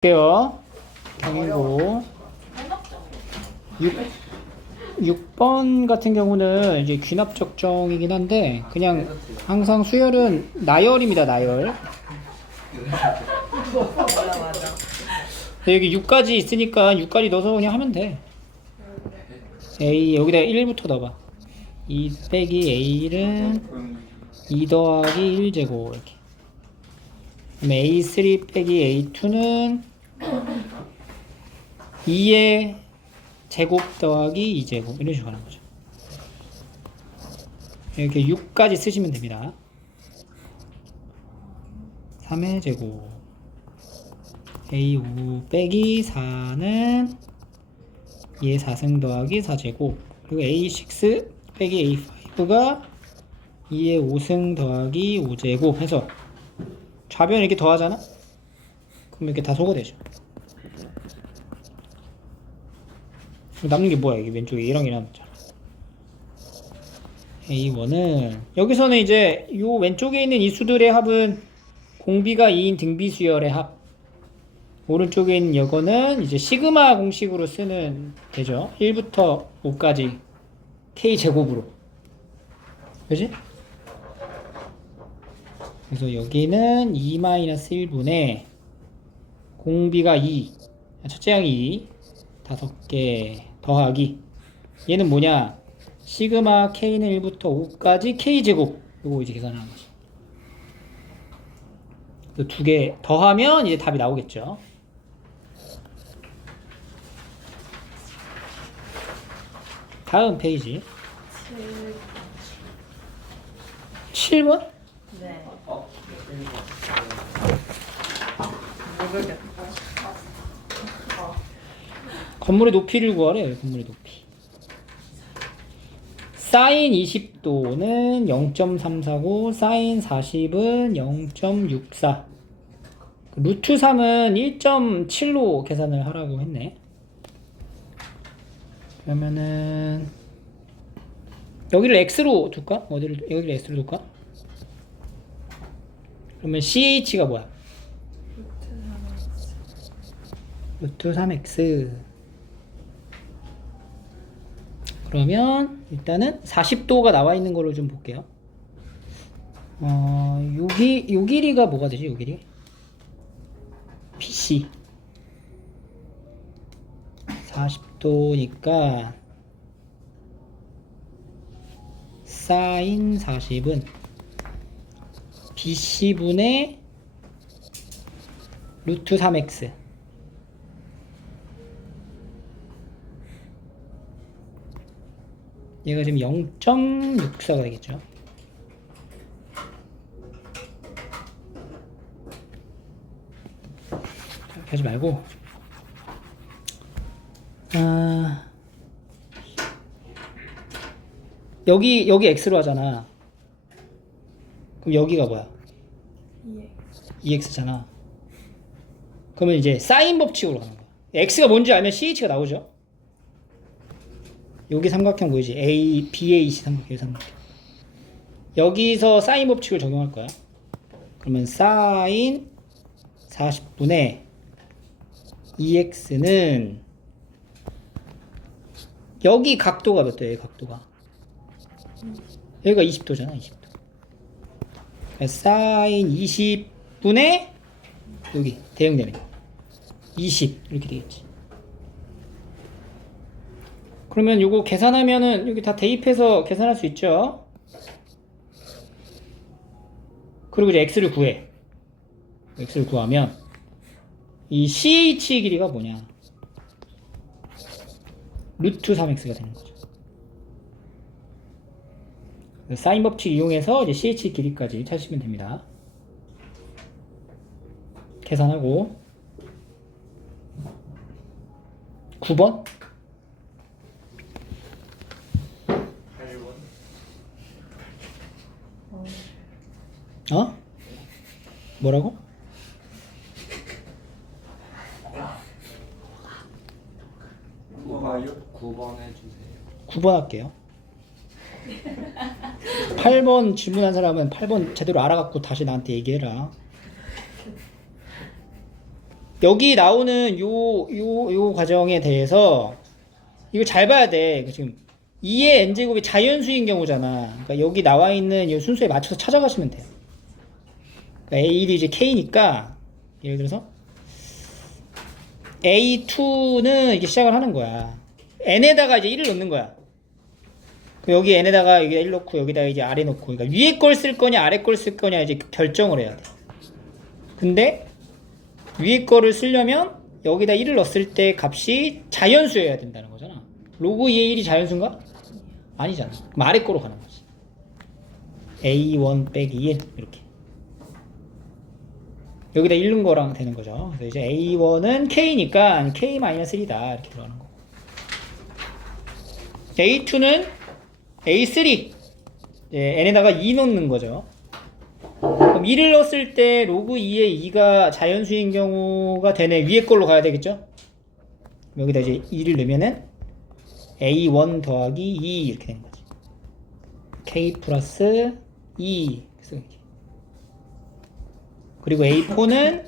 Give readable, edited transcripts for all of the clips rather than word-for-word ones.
할게요. 경이고 6번 같은 경우는 이제 귀납적정이긴 한데 그냥 항상 수열은 나열입니다. 나열. 여기 6까지 있으니까 6까지 넣어서 그냥 하면 돼. A 여기다가 1부터 넣어봐. 2 빼기 A는 2 더하기 1제곱 이렇게. 그럼 A3 빼기 A2는 2의 제곱 더하기 2제곱 이런 식으로 하는 거죠. 이렇게 6까지 쓰시면 됩니다. 3의 제곱 A5 빼기 4는 2의 4승 더하기 4제곱 그리고 A6 빼기 A5가 2의 5승 더하기 5제곱 해서 좌변 이렇게 더하잖아? 그럼 이렇게 다 소거되죠. 남는 게 뭐야? 이게 왼쪽에 1항이 남았잖아. A1은 여기서는 이제 요 왼쪽에 있는 이 수들의 합은 공비가 2인 등비수열의 합. 오른쪽에 있는 이거는 이제 시그마 공식으로 쓰는 되죠. 1부터 5까지 K제곱으로. 그지? 그래서 여기는 2-1분의 공비가 2 첫째 항이 2 5개 더하기 얘는 뭐냐 시그마 K는 1부터 5까지 K제곱 요거 이제 계산하는 거죠. 그 두 개 더하면 이제 답이 나오겠죠. 다음 페이지 7번? 네. 건물의 높이를 구하래. 건물의 높이. 사인 20도는 0.349, 사인 40은 0.64. 루트 3은 1.7로 계산을 하라고 했네. 그러면은 여기를 x로 둘까? 여기를 x로 둘까? 그러면 ch가 뭐야? 루트 3x. 그러면 일단은 40도가 나와 있는 걸로 좀 볼게요. 요 길이가 뭐가 되지? 요 길이? BC 40도니까 사인 40은 BC분의 루트 3x 얘가 지금 0.64가 되겠죠. 이렇게 하지 말고 여기 x로 하잖아. 그럼 여기가 뭐야? 2x잖아. 그러면 이제 사인 법칙으로 가는 거야. x가 뭔지 알면 ch가 나오죠. 여기 삼각형 보이지? BAC 삼각형. 여기서 사인 법칙을 적용할 거야. 그러면 사인 40분의 2x는 여기 각도가 몇 도예요? 각도가 여기가 20도잖아. 20도. 그러니까 사인 20분의 여기 대응되면 20 이렇게 되겠지. 그러면 요거 계산하면은 여기 다 대입해서 계산할 수 있죠. 그리고 이제 x를 구해. x를 구하면 이 CH 길이가 뭐냐? 루트 3x가 되는 거죠. 사인 법칙 이용해서 이제 CH 길이까지 찾으시면 됩니다. 계산하고 9번? 어? 뭐라고? 뭐가요? 9번 해주세요. 9번 할게요. 8번 질문한 사람은 8번 제대로 알아갖고 다시 나한테 얘기해라. 여기 나오는 요 과정에 대해서 이거 잘 봐야 돼. 지금 2의 n제곱이 자연수인 경우잖아. 그러니까 여기 나와 있는 이 순서에 맞춰서 찾아가시면 돼요. 그러니까 A1이 이제 K니까 예를 들어서 A2는 이렇게 시작을 하는 거야. n에다가 이제 1을 넣는 거야. 여기 n에다가 여기다 1 넣고 여기다 이제 아래 넣고, 그러니까 위에 걸 쓸 거냐 아래 걸 쓸 거냐 이제 결정을 해야 돼. 근데 위에 거를 쓰려면 여기다 1을 넣었을 때 값이 자연수여야 된다는 거잖아. 로그 2의 1이 자연수인가? 아니잖아. 그럼 아래 거로 가는 거지. A1 빼기 1 이렇게. 여기다 1 넣은 거랑 되는 거죠. 그래서 이제 A1은 K니까 K-3다 이렇게 들어가는 거고. A2는 A3 n에다가 2 넣는 거죠. 그럼 2를 넣었을 때 로그 2의 2가 자연수인 경우가 되네. 위에 걸로 가야 되겠죠? 여기다 이제 2를 넣으면은 A1 더하기 2 이렇게 되는 거지. K 플러스 2. 그리고 A4는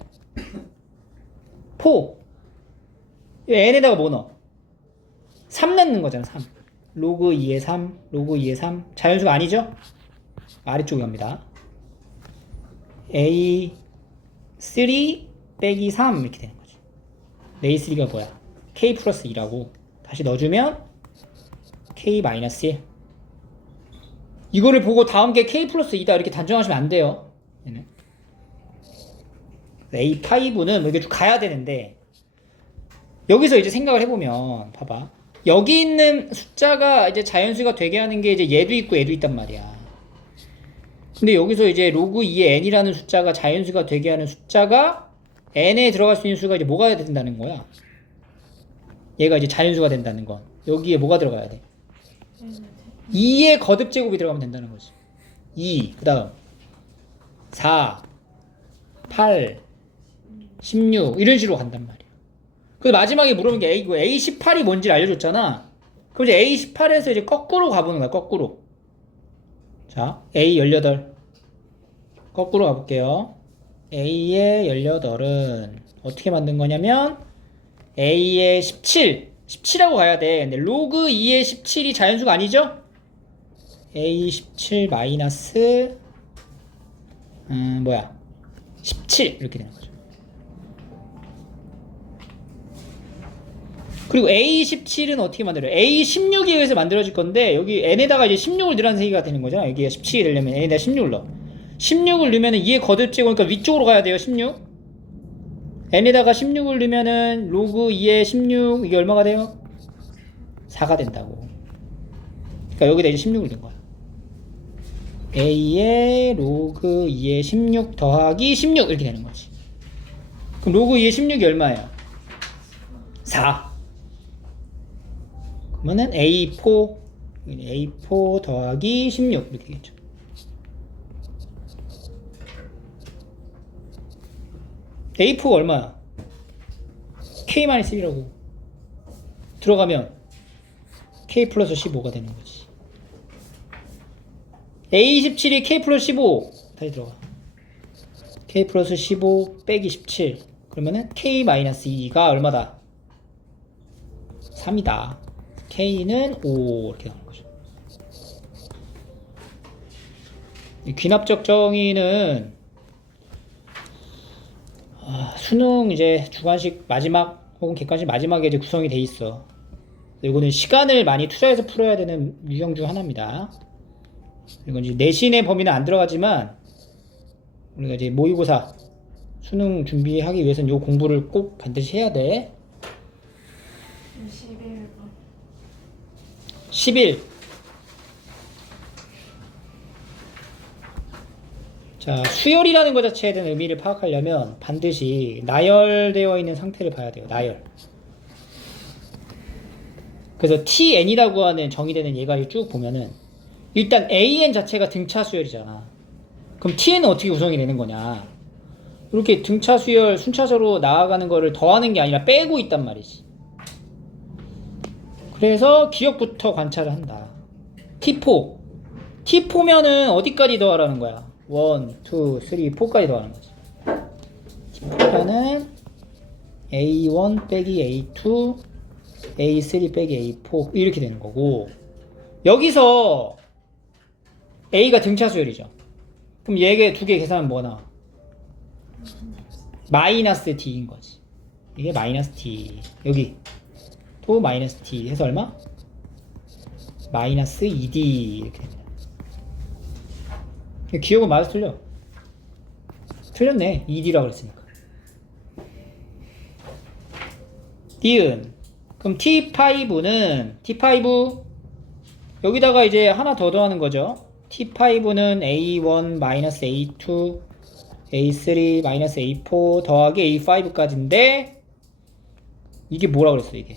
4. n에다가 뭐 넣어? 3 넣는 거잖아. 3. 로그 2의 3, 로그 2의 3. 자연수가 아니죠? 아래쪽에 갑니다. A3 빼기 3 이렇게 되는 거지. A3가 뭐야? K 플러스 2라고 다시 넣어주면 K 마이너스 1. 이거를 보고 다음 게 K 플러스 2다 이렇게 단정하시면 안 돼요. 얘는. A5는 이렇게 쭉 가야 되는데, 여기서 이제 생각을 해보면 봐봐. 여기 있는 숫자가 이제 자연수가 되게 하는 게 이제 얘도 있고 얘도 있단 말이야. 근데 여기서 이제 로그 2의 n이라는 숫자가 자연수가 되게 하는 숫자가 n에 들어갈 수 있는 수가 이제 뭐가 된다는 거야? 얘가 이제 자연수가 된다는 건 여기에 뭐가 들어가야 돼? 2의 거듭 제곱이 들어가면 된다는 거지. 2, 그 다음 4, 8, 16 이런 식으로 간단 말이야. 그래서 마지막에 물어본 게 A18이 뭔지를 알려줬잖아. 그럼 이제 A18에서 이제 거꾸로 가보는 거야. 거꾸로. 자, A18 거꾸로 가볼게요. A의 18은 어떻게 만든 거냐면 A의 17하고 가야 돼. 근데 로그 2의 17이 자연수가 아니죠? A17 마이너스 17 이렇게 되는 거죠. 그리고 A17은 어떻게 만들어요? A16에 의해서 만들어질 건데 여기 n에다가 이제 16을 넣으라는 얘기가 되는 거잖아. 여기가 17이 되려면 n에다가 16을 넣어. 16을 넣으면 2의 거듭제곱이니까 위쪽으로 가야 돼요. 16. n에다가 16을 넣으면은 로그 2의 16 이게 얼마가 돼요? 4가 된다고. 그러니까 여기다 이제 16을 넣은 거야. a의 로그 2의 16 더하기 16 이렇게 되는 거지. 그럼 로그 2의 16이 얼마예요? 4. 그러면은 A4 더하기 16 이렇게 되겠죠. A4가 얼마야? K-1이라고 들어가면 K 플러스 15가 되는 거지. A17이 K 플러스 15 다시 들어가. K 플러스 15 빼기 17 그러면은 K-2가 얼마다? 3이다. K는 5 이렇게 나오는 거죠. 이 귀납적 정의는 수능 이제 주관식 마지막 혹은 객관식 마지막에 이제 구성이 돼 있어. 이거는 시간을 많이 투자해서 풀어야 되는 유형 중 하나입니다. 이건 이제 내신의 범위는 안 들어가지만 우리가 이제 모의고사 수능 준비하기 위해서는 이 공부를 꼭 반드시 해야 돼. 11. 자, 수열이라는 것 자체에 대한 의미를 파악하려면 반드시 나열되어 있는 상태를 봐야 돼요. 나열. 그래서 TN이라고 하는 정의되는 예가 쭉 보면은 일단 AN 자체가 등차 수열이잖아. 그럼 TN은 어떻게 구성이 되는 거냐? 이렇게 등차 수열 순차적으로 나아가는 거를 더하는 게 아니라 빼고 있단 말이지. 그래서 기억부터 관찰을 한다. T4. T4면은 어디까지 더하라는 거야? 1, 2, 3, 4까지 더하는 거지. T4면은 A1 빼기 A2 A3 빼기 A4 이렇게 되는 거고, 여기서 A가 등차 수열이죠. 그럼 얘가 두 개 계산하면 뭐가 나와? 마이너스 D인 거지. 이게 마이너스 D. 여기 또 마이너스 D 해서 얼마? 마이너스 2D 이렇게 됩니다. 기억은 맞아 틀려? 틀렸네. 2D라고 그랬으니까. D은 그럼 T5 여기다가 이제 하나 더 더하는 거죠. T5는 A1 마이너스 A2 A3 마이너스 A4 더하기 A5까지인데 이게 뭐라 그랬어 이게?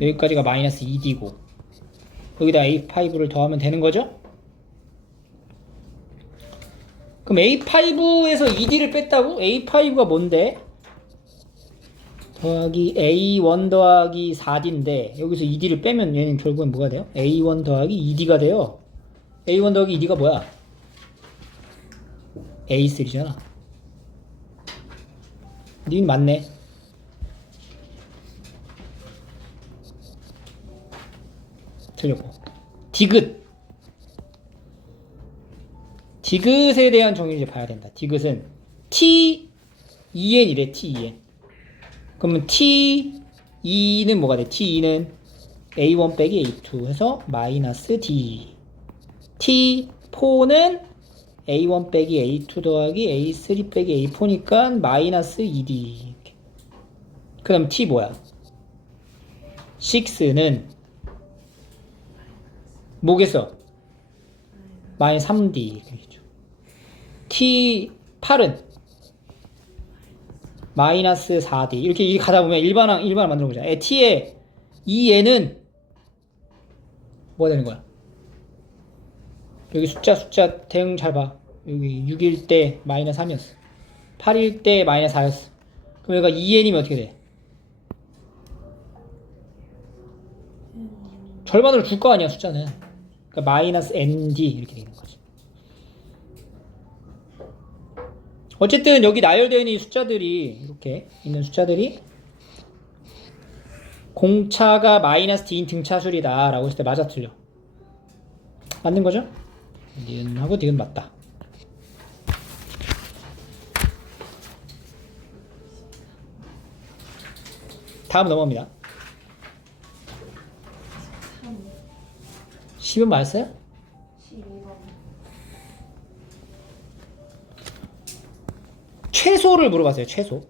여기까지가 마이너스 2D고 여기다 A5를 더하면 되는 거죠? 그럼 A5에서 2D를 뺐다고? A5가 뭔데? 더하기 A1 더하기 4D인데 여기서 2D를 빼면 얘는 결국엔 뭐가 돼요? A1 더하기 2D가 돼요. A1 더하기 2D가 뭐야? A3잖아. 니 맞네. 틀렸고. 디귿에 대한 정의를 이제 봐야 된다. 디귿은 T2N이래. T2N. 그러면 T2는 뭐가 돼? T2는 A1 빼기 A2 해서 마이너스 D. T4는 A1 빼기 A2 더하기 A3 빼기 A4니까 마이너스 2D. 그 다음 T 뭐야? 6는 뭐겠어? 마이너스 3D. T8은 마이너스 4D. 이렇게 가다 보면 일반항 만들어 보자. T의 2N은 뭐가 되는 거야? 여기 숫자 대응 잘 봐. 여기 6일 때 마이너스 3이었어. 8일 때 마이너스 4였어. 그럼 여기가 2N이면 어떻게 돼? 절반으로 줄 거 아니야, 숫자는. 그러니까 마이너스 ND 이렇게 되는 거지. 어쨌든 여기 나열되어 있는 이 숫자들이 이렇게 있는 숫자들이 공차가 마이너스 D인 등차술이다 라고 했을 때 맞아 틀려? 맞는 거죠? 니은하고 니은 맞다. 다음 넘어갑니다. 10은 맞았어요? 12번. 최소를 물어봤어요.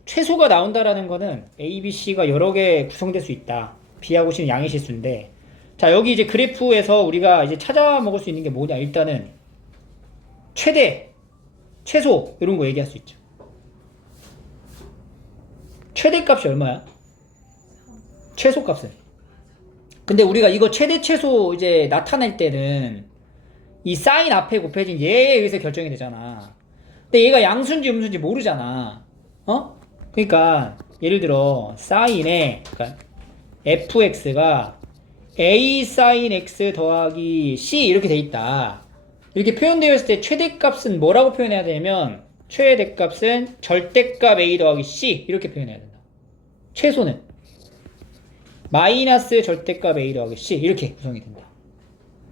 최소가 나온다라는 거는 A, B, C가 여러 개 구성될 수 있다. B하고 C는 양의 실수인데, 자 여기 이제 그래프에서 우리가 이제 찾아 먹을 수 있는 게 뭐냐? 일단은 최대, 최소 이런 거 얘기할 수 있죠. 최대값이 얼마야? 최소값은. 근데 우리가 이거 최대 최소 이제 나타낼 때는 이 사인 앞에 곱해진 얘에 의해서 결정이 되잖아. 근데 얘가 양수인지 음수인지 모르잖아. 그러니까 예를 들어 사인에 그러니까 fx가 a sin x 더하기 c 이렇게 돼 있다. 이렇게 표현되어 있을 때 최대값은 뭐라고 표현해야 되냐면 최대값은 절대값 a 더하기 c 이렇게 표현해야 된다. 최소는 마이너스 절대값 a 더하기 c 이렇게 구성이 된다.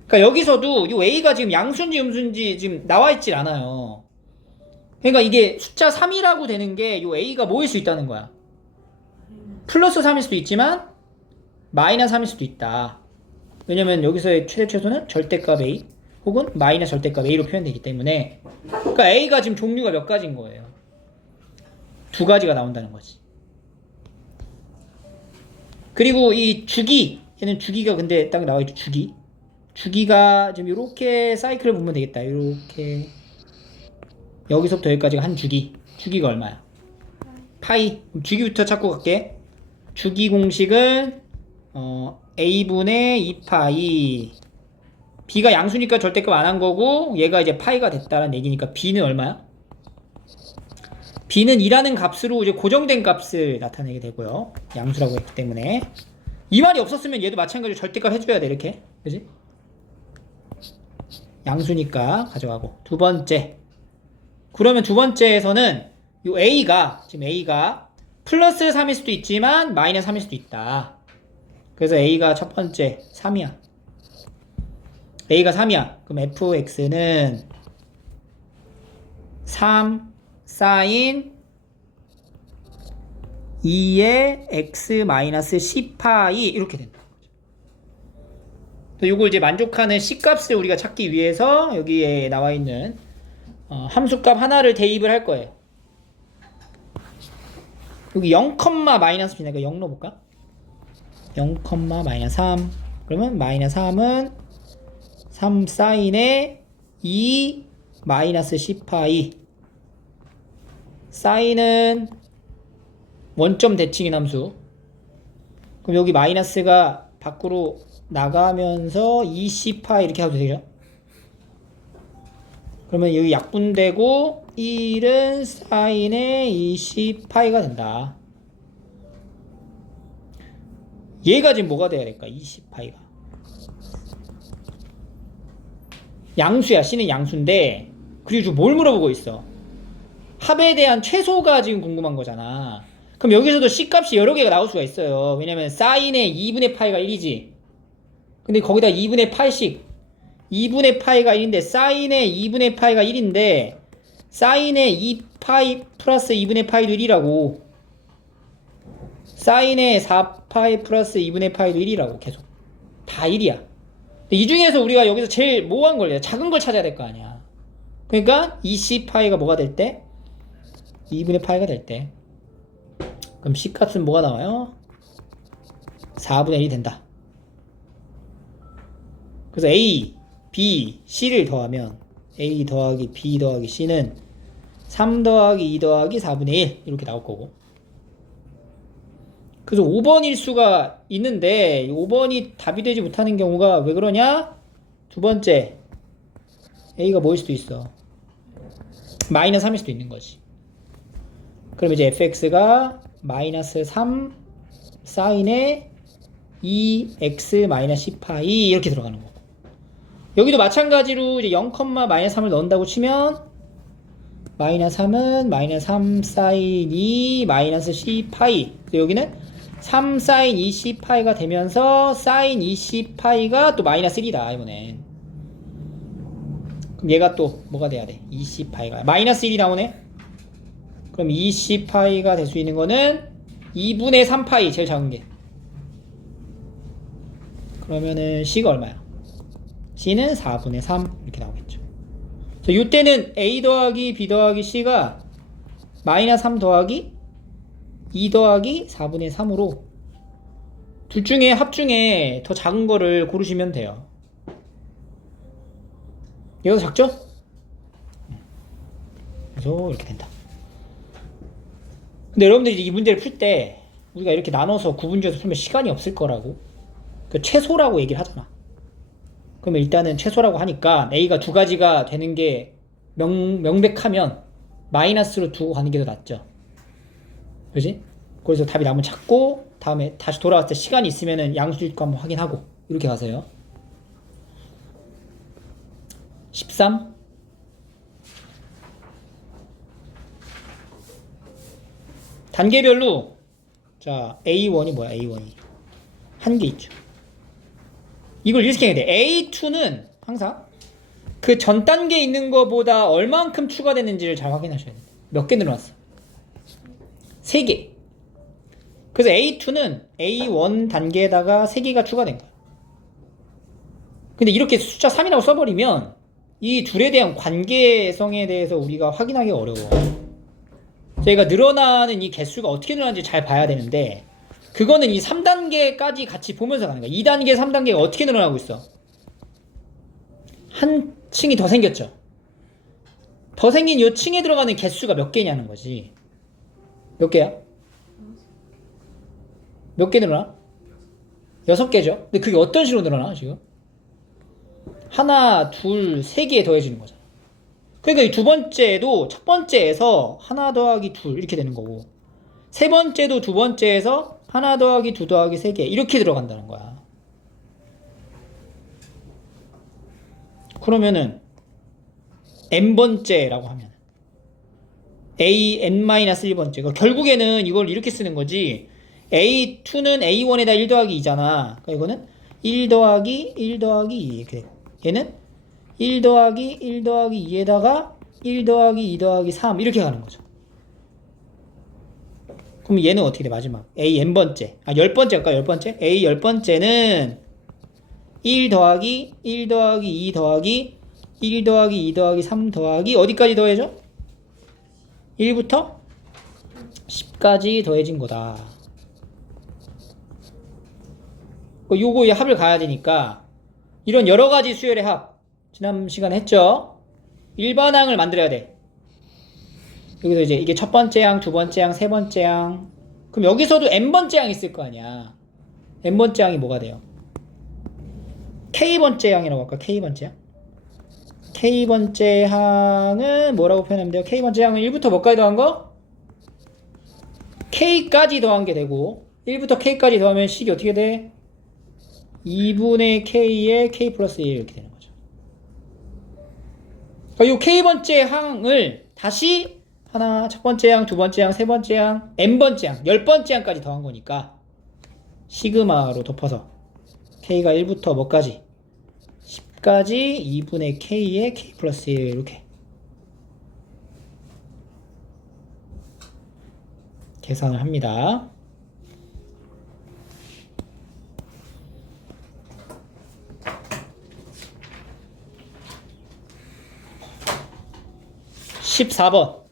그러니까 여기서도 이 a가 지금 양수인지 음수인지 지금 나와 있질 않아요. 그러니까 이게 숫자 3이라고 되는 게 이 a가 뭐일 수 있다는 거야. 플러스 3일 수도 있지만 마이너스 3일 수도 있다. 왜냐면 여기서의 최대 최소는 절대값 a 혹은 마이너스 절대값 a로 표현되기 때문에, 그러니까 a가 지금 종류가 몇 가지인 거예요. 두 가지가 나온다는 거지. 그리고 이 주기, 얘는 주기가 근데 딱 나와 있죠. 주기가 지금 이렇게 사이클을 보면 되겠다. 이렇게 여기서부터 여기까지가 한 주기가 얼마야? 파이. 주기부터 찾고 갈게. 주기 공식은 a분의 2파이. b가 양수니까 절대값 안 한 거고 얘가 이제 파이가 됐다는 얘기니까 b는 얼마야? b는 2라는 값으로 이제 고정된 값을 나타내게 되고요. 양수라고 했기 때문에. 이 말이 없었으면 얘도 마찬가지로 절대값 해줘야 돼. 이렇게. 그지? 양수니까 가져가고. 두 번째. 그러면 두 번째에서는 요 A가 지금 A가 플러스 3일 수도 있지만 마이너스 3일 수도 있다. 그래서 A가 첫 번째 3이야. A가 3이야. 그럼 fx는 3 사인 2의 x 마이너스 10파이 이렇게 된다. 요걸 이제 만족하는 C값을 우리가 찾기 위해서 여기에 나와 있는 함수값 하나를 대입을 할 거예요. 여기 0, 마이너스 B니까 0 넣어볼까? 0, 마이너스 3. 그러면 마이너스 3은 3 사인의 2 마이너스 10파이. 사인은 원점 대칭인 함수. 그럼 여기 마이너스가 밖으로 나가면서 20파 이렇게 하도 되죠? 그러면 여기 약분되고 1은 사인의 20파이가 된다. 얘가 지금 뭐가 돼야 될까? 20파이가 양수야. C는 양수인데 그리고 지금 뭘 물어보고 있어? 합에 대한 최소가 지금 궁금한 거잖아. 그럼 여기서도 C값이 여러 개가 나올 수가 있어요. 왜냐면 사인의 2분의 파이가 1이지. 근데 거기다 2분의 파이씩 2분의 파이가 1인데 사인의 2분의 파이가 1인데 사인의 2파이 플러스 2분의 파이도 1이라고. 사인의 4파이 플러스 2분의 파이도 1이라고. 계속 다 1이야. 이 중에서 우리가 여기서 제일 뭐한 걸요? 작은 걸 찾아야 될 거 아니야. 그러니까 20파이가 뭐가 될 때? 2분의 파이가 될 때. 그럼 C값은 뭐가 나와요? 4분의 1이 된다. 그래서 A, B, C를 더하면 A 더하기 B 더하기 C는 3 더하기 2 더하기 4분의 1 이렇게 나올 거고. 그래서 5번 일수가 있는데 5번이 답이 되지 못하는 경우가 왜 그러냐? 두 번째 A가 뭐일 수도 있어? 마이너스 3일 수도 있는 거지. 그럼 이제 fx가 마이너스 3 사인의 2x 마이너스 10파이 이렇게 들어가는 거고. 여기도 마찬가지로 이제 0, 마이너스 3을 넣는다고 치면 마이너스 3은 마이너스 3 사인 2 마이너스 10파이. 여기는 3 사인 20파이가 되면서 사인 20파이가 또 마이너스 1이다 이번엔. 그럼 얘가 또 뭐가 돼야 돼? 20파이가 마이너스 1이 나오네. 그럼 20파이가 될 수 있는 거는 2분의 3파이 제일 작은 게. 그러면은 C가 얼마야? C는 4분의 3 이렇게 나오겠죠. 그래서 이때는 A 더하기 B 더하기 C가 마이너스 3 더하기 2 더하기 4분의 3으로 둘 중에 합 중에 더 작은 거를 고르시면 돼요. 이거 작죠? 그래서 이렇게 된다. 근데 여러분들이 이 문제를 풀 때 우리가 이렇게 나눠서 구분지어서 풀면 시간이 없을 거라고. 그 최소라고 얘기를 하잖아. 그러면 일단은 최소라고 하니까 A가 두 가지가 되는 게 명백하면 마이너스로 두고 가는 게 더 낫죠. 그지? 그래서 답이 나면 찾고 다음에 다시 돌아왔을 때 시간이 있으면은 양수일거 한번 확인하고 이렇게 가세요. 13 단계별로 자 A1이 뭐야? A1이 한 개 있죠. 이걸 이렇게 해야 돼. A2는 항상 그 전 단계에 있는 거보다 얼만큼 추가됐는지를 잘 확인하셔야 돼요. 몇 개 늘어났어? 3개. 그래서 A2는 A1 단계에다가 3개가 추가된 거야. 근데 이렇게 숫자 3이라고 써버리면 이 둘에 대한 관계성에 대해서 우리가 확인하기 어려워. 저희가 늘어나는 이 개수가 어떻게 늘어나는지 잘 봐야 되는데 그거는 이 3단계까지 같이 보면서 가는 거야. 2단계, 3단계가 어떻게 늘어나고 있어? 한 층이 더 생겼죠. 더 생긴 이 층에 들어가는 개수가 몇 개냐는 거지. 몇 개야? 몇 개 늘어나? 6개죠. 근데 그게 어떤 식으로 늘어나 지금? 하나, 둘, 3개 더해지는 거잖아. 그러니까 이 두 번째도 첫 번째에서 하나 더하기 둘 이렇게 되는 거고 세 번째도 두 번째에서 하나 더하기 두 더하기 3개 이렇게 들어간다는 거야. 그러면은 n번째라고 하면 an-1번째. 그러니까 결국에는 이걸 이렇게 쓰는 거지. a2는 a1에다 1 더하기 2잖아. 그러니까 이거는 1 더하기 1 더하기 2 이렇게 돼. 얘는 1 더하기 1 더하기 2에다가 1 더하기 2 더하기 3 이렇게 가는 거죠. 그럼 얘는 어떻게 돼? 마지막 a n번째. 아 10번째 할까? 10번째? a 10번째는 1 더하기 1 더하기 2 더하기 1 더하기 2 더하기 3 더하기 어디까지 더해져? 1부터 10까지 더해진 거다. 요거의 합을 가야 되니까 이런 여러 가지 수열의 합 지난 시간에 했죠. 일반항을 만들어야 돼. 여기서 이제 이게 첫 번째 항, 두 번째 항, 세 번째 항. 그럼 여기서도 n번째 항이 있을 거 아니야. n번째 항이 뭐가 돼요? k번째 항이라고 할까? k번째 항. k번째 항은 뭐라고 표현하면 돼요? k번째 항은 1부터 뭐까지 더한 거? k까지 더한 게 되고 1부터 k까지 더하면 식이 어떻게 돼? 2분의 k에 k 플러스 1 이렇게 되는 거죠. 그러니까 이 k번째 항을 다시 하나, 첫 번째 항, 두 번째 항, 세 번째 항, n번째 항, 10번째 항까지 더한 거니까 시그마로 덮어서 k가 1부터 뭐까지? 10까지 2분의 k에 k 플러스 1 이렇게 계산을 합니다. (14번)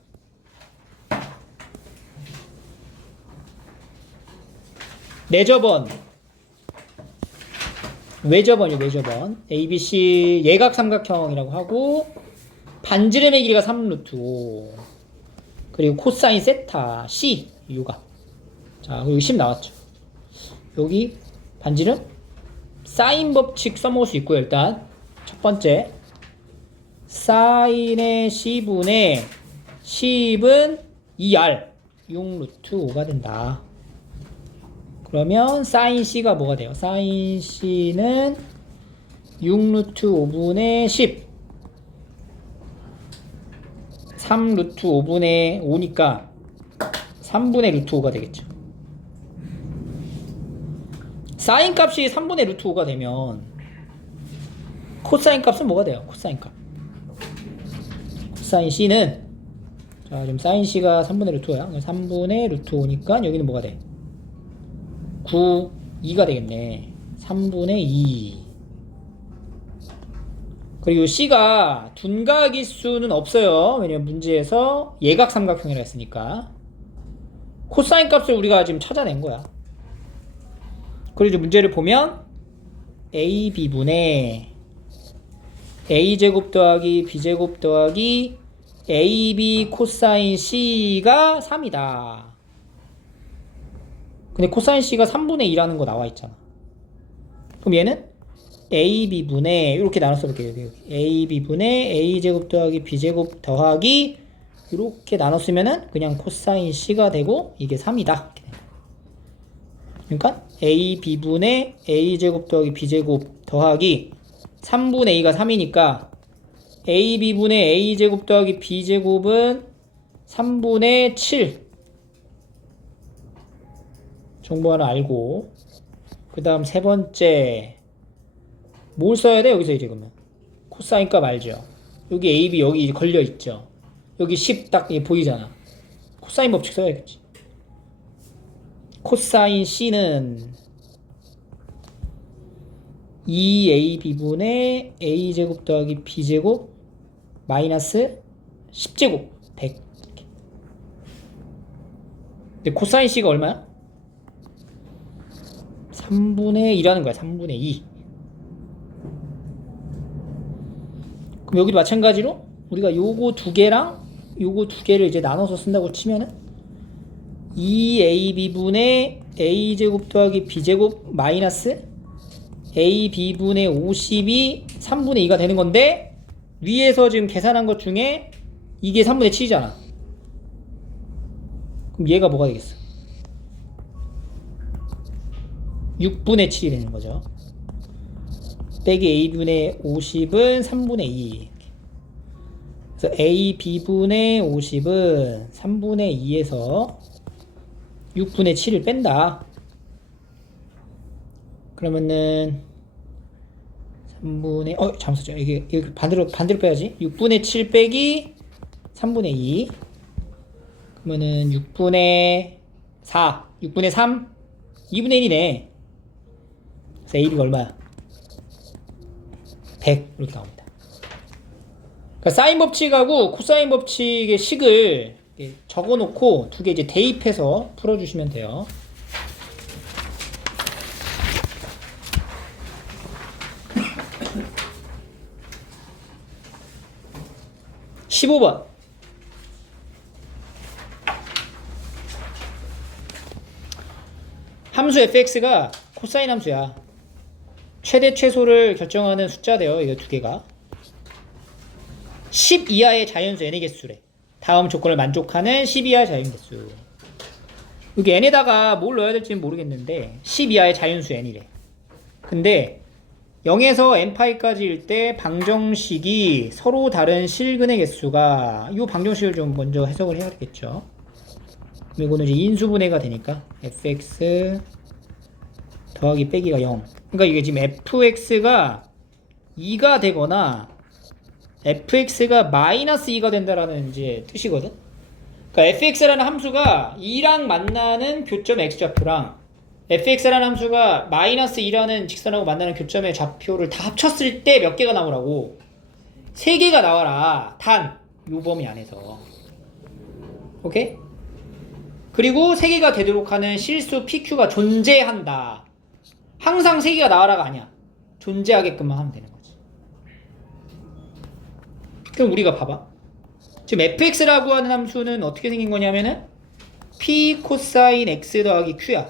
내저번 외저번이요. 외저번 ABC 예각 삼각형이라고 하고 반지름의 길이가 3루트 5 그리고 코사인 세타 C U가 자 여기 10 나왔죠. 여기 반지름 사인 법칙 써먹을 수 있고요. 일단 첫 번째 사인의 C분의 10은 2R 6루트 5가 된다. 그러면 사인 C가 뭐가 돼요? 사인 C는 6루트 5분의 10 3루트 5분의 5니까 3분의 루트 5가 되겠죠. 사인 값이 3분의 루트 5가 되면 코사인 값은 뭐가 돼요? 코사인 값 코사인 C는 자 지금 사인 C가 3분의 루트 5야. 3분의 루트 5니까 여기는 뭐가 돼? 9, 2가 되겠네. 3분의 2. 그리고 C가 둔각일수는 없어요. 왜냐면 문제에서 예각삼각형이라 했으니까. 코사인 값을 우리가 지금 찾아낸 거야. 그리고 문제를 보면 A, B분의 A제곱 더하기 B제곱 더하기 AB 코사인 C가 3이다. 근데 코사인 C가 3분의 2라는 거 나와 있잖아. 그럼 얘는 AB분의 이렇게 나눠 써볼게요. 여기. AB분의 A제곱 더하기 B제곱 더하기 이렇게 나눠 쓰면은 그냥 코사인 C가 되고 이게 3이다. 그러니까 AB분의 A제곱 더하기 B제곱 더하기 3분의 2가 3이니까 AB분의 A제곱 더하기 B제곱은 3분의 7 정보 하나 알고 그 다음 세 번째 뭘 써야 돼? 여기서 이제 그러면 코사인 값 알죠? 여기 AB 여기 걸려 있죠? 여기 10 딱 보이잖아. 코사인 법칙 써야겠지. 코사인 C는 2AB분의 A제곱 더하기 B제곱 마이너스 10제곱 100 근데 코사인 C가 얼마야? 3분의 2라는 거야. 3분의 2 그럼 여기도 마찬가지로 우리가 요거 두 개랑 요거 두 개를 이제 나눠서 쓴다고 치면은 2AB분의 A제곱 더하기 B제곱 마이너스 AB분의 50이 3분의 2가 되는 건데 위에서 지금 계산한 것 중에 이게 3분의 7이잖아. 그럼 얘가 뭐가 되겠어? 6분의 7이 되는 거죠. 빼기 A분의 50은 3분의 2. 그래서 a b분의 50은 3분의 2에서 6분의 7을 뺀다. 그러면은 3분의 잠시만요. 이게 반대로 빼야지. 6분의 7 빼기 3분의 2. 그러면은 6분의 4, 6분의 3, 2분의 1이네. 그래서 AB가 얼마야? 100 이렇게 나옵니다. 그러니까 사인 법칙하고 코사인 법칙의 식을 적어놓고 두 개 이제 대입해서 풀어주시면 돼요. (15번) 함수 fx가 코사인 함수야. 최대 최소를 결정하는 숫자돼요. 이거 두 개가 10 이하의 자연수 n의 개수래. 다음 조건을 만족하는 10 이하의 자연 개수. 여기 n에다가 뭘 넣어야 될지는 모르겠는데 10 이하의 자연수 n이래. 근데 0에서 n파이까지일 때 방정식이 서로 다른 실근의 개수가 이 방정식을 좀 먼저 해석을 해야 되겠죠. 그럼 이거는 이제 인수분해가 되니까 fx 더하기 빼기가 0. 그러니까 이게 지금 fx가 2가 되거나 fx가 마이너스 2가 된다라는 이제 뜻이거든. 그러니까 fx라는 함수가 2랑 만나는 교점 x좌표랑 fx라는 함수가 마이너스 2라는 직선하고 만나는 교점의 좌표를 다 합쳤을 때 몇 개가 나오라고? 3개가 나와라. 단 요 범위 안에서. 오케이? 그리고 3개가 되도록 하는 실수 PQ가 존재한다. 항상 3개가 나와라가 아니야. 존재하게끔만 하면 되는 거지. 그럼 우리가 봐봐. 지금 fx라고 하는 함수는 어떻게 생긴 거냐면은 p 코사인 x 더하기 q야.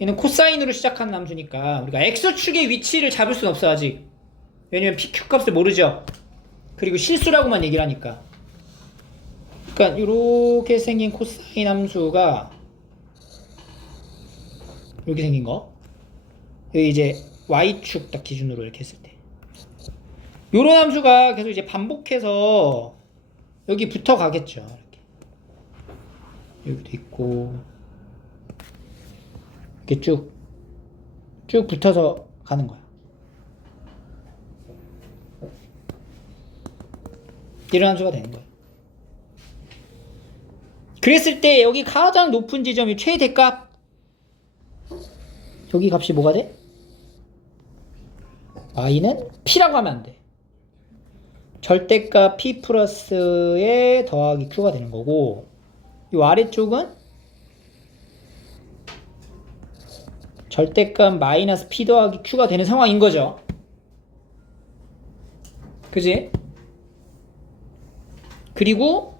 얘는 코사인으로 시작하는 함수니까 우리가 x축의 위치를 잡을 순 없어 아직. 왜냐면 pq 값을 모르죠. 그리고 실수라고만 얘기를 하니까. 그러니까 이렇게 생긴 코사인 함수가 이렇게 생긴 거. 여기 이제 y축 딱 기준으로 이렇게 했을 때 요런 함수가 계속 이제 반복해서 여기 붙어 가겠죠. 이렇게. 여기도 있고 이렇게 쭉 붙어서 가는 거야. 이런 함수가 되는 거야. 그랬을 때 여기 가장 높은 지점이 최대값. 여기 값이 뭐가 돼? y는 p라고 하면 안 돼. 절대값 p 플러스에 더하기 q가 되는 거고, 이 아래쪽은 절대값 마이너스 p 더하기 q가 되는 상황인 거죠. 그지? 그리고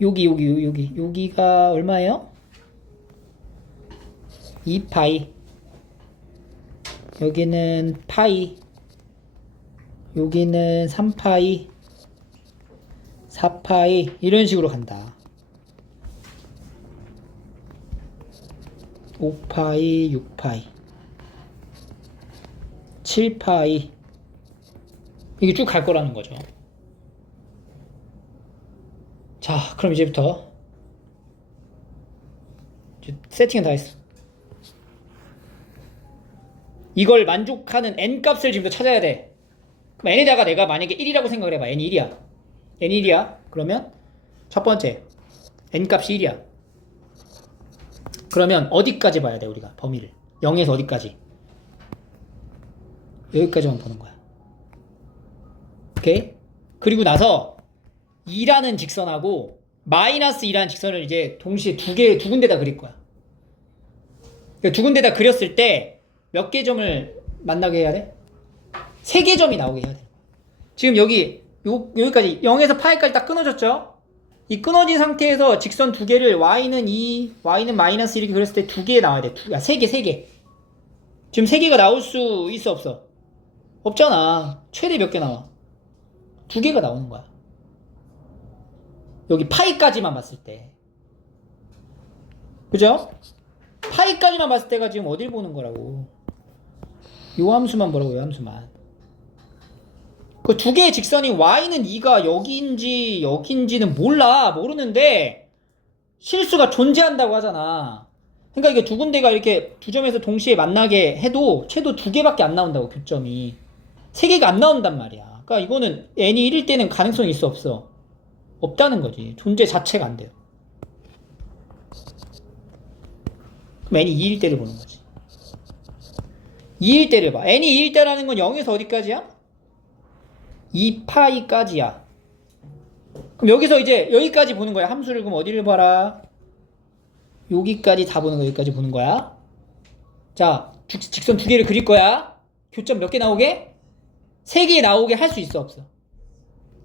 여기가 얼마예요? 2파이. 여기는 파이. 여기는 3파이, 4파이 이런 식으로 간다. 5파이, 6파이, 7파이 이게 쭉 갈 거라는 거죠. 자, 그럼 이제부터 세팅은 다 했어. 이걸 만족하는 n값을 지금부터 찾아야 돼. 그럼 n에다가 내가 만약에 1이라고 생각을 해봐. n이 1이야. n이 1이야. 그러면 첫 번째 n값이 1이야. 그러면 어디까지 봐야 돼 우리가 범위를? 0에서 어디까지? 여기까지만 보는 거야. 오케이? 그리고 나서 2라는 직선하고 마이너스 2라는 직선을 이제 동시에 두 군데다 그릴 거야. 그러니까 두 군데다 그렸을 때 몇 개 점을 만나게 해야 돼? 3개 점이 나오게 해야 돼. 지금 여기까지 0에서 파이까지 딱 끊어졌죠? 이 끊어진 상태에서 직선 두 개를 y는 2, y는 마이너스 이렇게 그렸을 때 두 개 나와야 돼. 3개. 지금 3개가 나올 수 있어 없어? 없잖아. 최대 몇 개 나와? 2개가 나오는 거야. 여기 파이까지만 봤을 때. 그죠? 파이까지만 봤을 때가 지금 어딜 보는 거라고. 요 함수만 보라고, 요 함수만. 그 두 개의 직선이 y는 2가 여기인지 여기인지는 모르는데 실수가 존재한다고 하잖아. 그러니까 이게 두 군데가 이렇게 두 점에서 동시에 만나게 해도 최소 두 개밖에 안 나온다고, 교점이. 세 개가 안 나온단 말이야. 그러니까 이거는 n이 1일 때는 가능성이 있어, 없어? 없다는 거지. 존재 자체가 안 돼요. 그럼 n이 2일 때를 보는 거지. 2일 때를 봐. n이 2일 때라는 건 0에서 어디까지야? 2파이까지야. 그럼 여기서 이제 여기까지 보는 거야. 함수를 그럼 어디를 봐라? 여기까지 다 보는 거야. 여기까지 보는 거야. 자, 직선 두 개를 그릴 거야. 교점 몇 개 나오게? 3개 나오게 할 수 있어, 없어?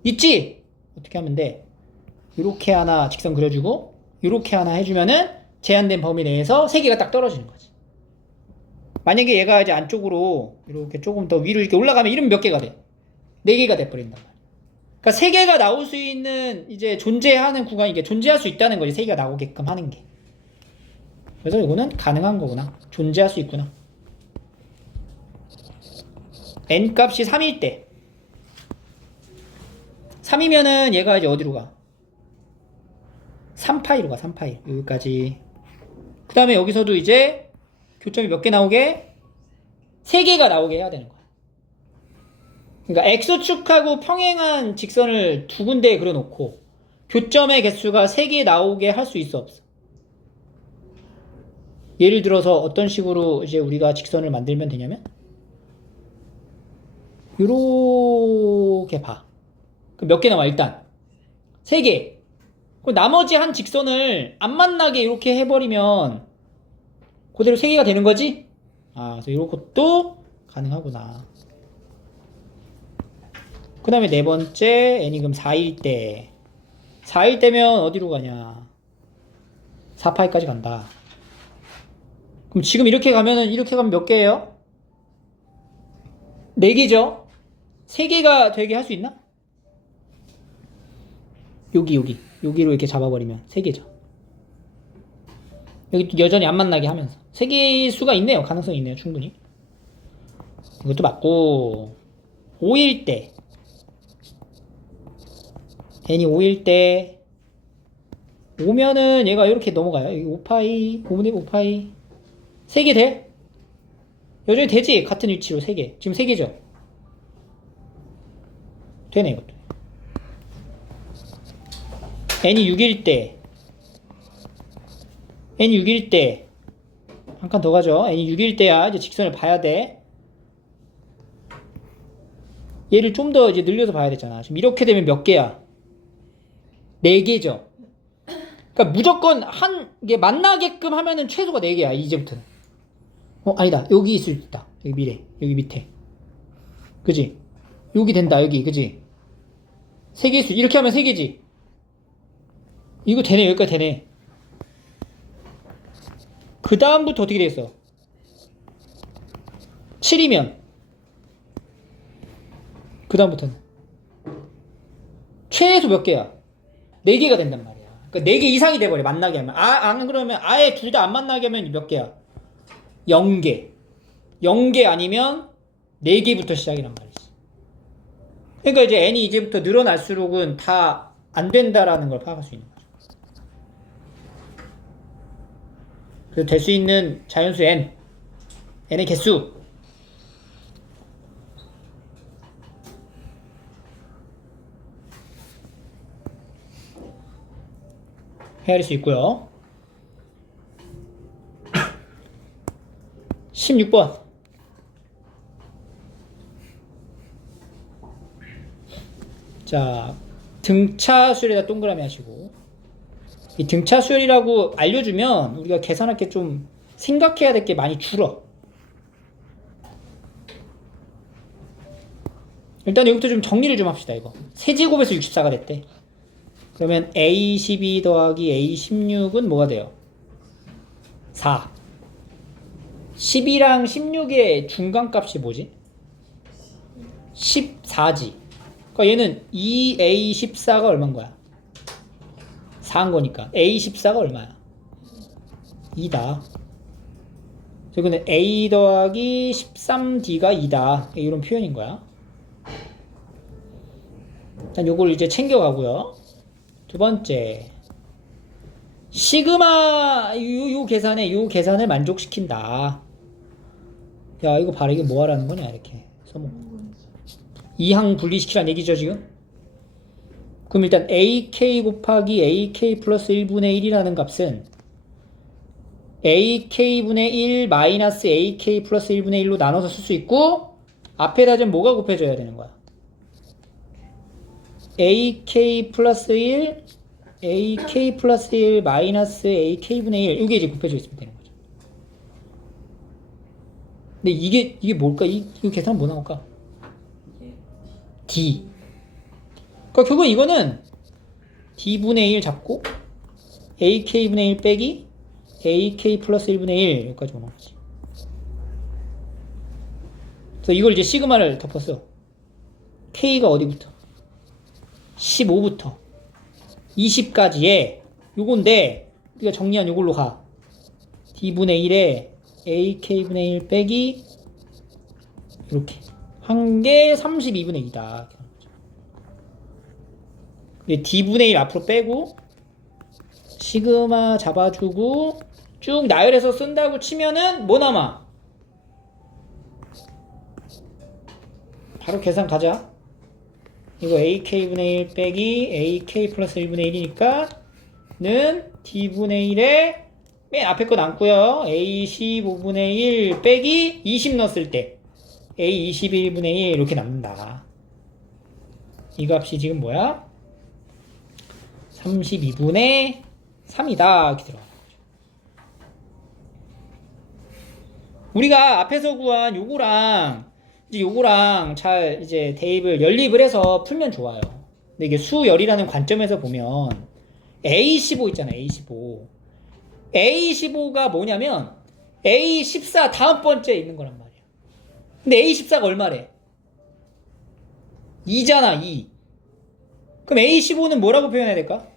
있지? 어떻게 하면 돼? 이렇게 하나 직선 그려주고 이렇게 하나 해주면은 제한된 범위 내에서 3개가 딱 떨어지는 거지. 만약에 얘가 이제 안쪽으로 이렇게 조금 더 위로 이렇게 올라가면 이러면 몇 개가 돼? 4개가 돼버린단 말이야. 그러니까 3개가 나올 수 있는 이제 존재하는 구간이 이게 존재할 수 있다는 거지. 3개가 나오게끔 하는 게. 그래서 이거는 가능한 거구나. 존재할 수 있구나. n 값이 3일 때 3이면은 얘가 이제 어디로 가? 3파이로 가. 3파이 여기까지. 그 다음에 여기서도 이제 교점이 몇 개 나오게? 3개가 나오게 해야 되는 거야. 그러니까 x축하고 평행한 직선을 두 군데에 그려놓고 교점의 개수가 3개 나오게 할 수 있어, 없어? 예를 들어서 어떤 식으로 이제 우리가 직선을 만들면 되냐면 요렇게 봐. 몇 개 나와? 일단 3개. 나머지 한 직선을 안 만나게 이렇게 해버리면 그대로 3개가 되는 거지? 그래서 이런 것도 가능하구나. 그 다음에 네 번째, n이 그럼 4일 때. 4일 때면 어디로 가냐? 4파이까지 간다. 그럼 지금 이렇게 가면은, 이렇게 가면 몇 개예요? 4개죠? 3개가 되게 할 수 있나? 여기로 이렇게 잡아버리면 3개죠. 여기 여전히 안 만나게 하면서 3개일 수가 있네요. 가능성이 있네요. 충분히. 이것도 맞고 5일 때 n이 5일 때 오면은 얘가 이렇게 넘어가요. 여기 5파이 5분의 5파이 3개 돼? 여전히 되지? 같은 위치로 3개. 지금 3개죠? 되네 이것도. n이 6일 때 n이 6일 때 한 칸 더 가죠. n이 6일 때야 이제 직선을 봐야 돼. 얘를 좀 더 이제 늘려서 봐야 되잖아. 지금 이렇게 되면 몇 개야? 4개죠. 그러니까 무조건 한 게 만나게끔 하면은 최소가 4개야. 이제부터는. 아니다. 여기 있을 수 있다. 여기 미래. 여기 밑에. 그지? 여기 된다. 여기. 그지? 3개일 수. 이렇게 하면 3개지. 이거 되네. 여기까지 되네. 그 다음부터 어떻게 되겠어? 7이면 그 다음부터는 최소 몇 개야? 4개가 된단 말이야. 그러니까 4개 이상이 돼버려. 만나게 하면. 안 그러면 아예 둘 다 안 만나게 하면 몇 개야? 0개. 0개 아니면 4개부터 시작이란 말이지. 그러니까 이제 n이 이제부터 늘어날수록은 다 안 된다라는 걸 파악할 수 있는 거죠. 그래서 될 수 있는 자연수 n의 개수. 헤아릴 수 있고요. 16번. 자, 등차 수열에다 동그라미 하시고, 이 등차 수열이라고 알려주면 우리가 계산할 게 좀 생각해야 될 게 많이 줄어. 일단 여기부터 좀 정리를 좀 합시다. 이거 세제곱에서 64가 됐대. 그러면 A12 더하기 A16은 뭐가 돼요? 4. 10이랑 16의 중간값이 뭐지? 14지. 그러니까 얘는 2A14가 얼마인 거야? 4인 거니까 A14가 얼마야? 2다. 이거는 A 더하기 13D가 2다. 이런 표현인 거야. 일단 요걸 이제 챙겨가고요. 두 번째, 시그마 요 계산을 만족시킨다. 야, 이거 봐라. 이게 뭐 하라는 거냐, 이렇게 써먹어. 이항 분리시키라는 얘기죠, 지금? 그럼 일단 AK 곱하기 AK 플러스 1분의 1이라는 값은 AK분의 1 마이너스 AK 플러스 1분의 1로 나눠서 쓸 수 있고, 앞에다 좀 뭐가 곱해줘야 되는 거야? AK 플러스 1 AK 플러스 1 마이너스 AK분의 1 이게 이제 곱해져 있으면 되는 거죠. 근데 이게 뭘까? 이거 계산 뭐 나올까? D. 그러니까 결국 이거는 D분의 1 잡고 AK분의 1 빼기 AK 플러스 1분의 1 여기까지 오는 거지. 그래서 이걸 이제 시그마를 덮었어. K가 어디부터? 15부터 20까지의 요건데 우리가 정리한 요걸로 가. D분의 1에 AK분의 1 빼기 이렇게 한 게 32분의 2다. D분의 1 앞으로 빼고 시그마 잡아주고 쭉 나열해서 쓴다고 치면은 뭐 남아? 바로 계산 가자. 이거 AK분의 1 빼기 AK 플러스 1분의 1이니까 는 D분의 1에 맨 앞에 거 남고요. A15분의 1 빼기 20 넣었을 때 A21분의 1 이렇게 남는다. 이 값이 지금 뭐야? 32분의 3이다. 이렇게 들어가는 거죠. 우리가 앞에서 구한 요거랑 잘 이제 대입을 연립을 해서 풀면 좋아요. 근데 이게 수열이라는 관점에서 보면 A15 있잖아요. A15. A15가 뭐냐면 A14 다음 번째에 있는 거란 말이야. 근데 A14가 얼마래? 2잖아, 2. 그럼 A15는 뭐라고 표현해야 될까?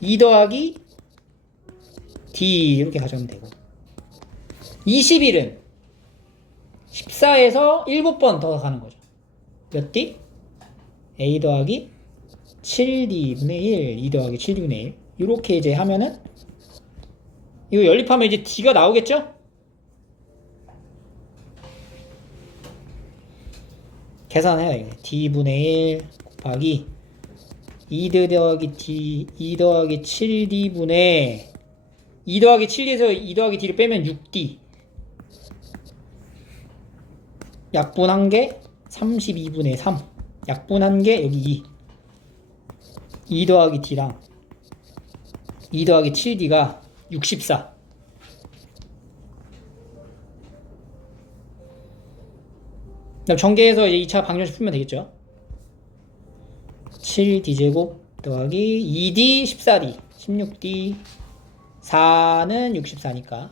2 더하기 D 이렇게 가져가면 되고 21은 14에서 7번 더 가는 거죠. 몇 D? A 더하기 7D분의 1 2 더하기 7D분의 1 이렇게 이제 하면은 이거 연립하면 이제 D가 나오겠죠? 계산해야 돼. D분의 1 곱하기 2 더하기 D 2 더하기 7D분의 2 더하기 7D에서 2 더하기 D를 빼면 6D 약분한 게 32분의 3 약분한 게 여기 2 더하기 D랑 2 더하기 7D가 64 그다음 전개해서 이제 2차 방정식 풀면 되겠죠. 7D제곱 더하기 2D 14D 16D 4는 64니까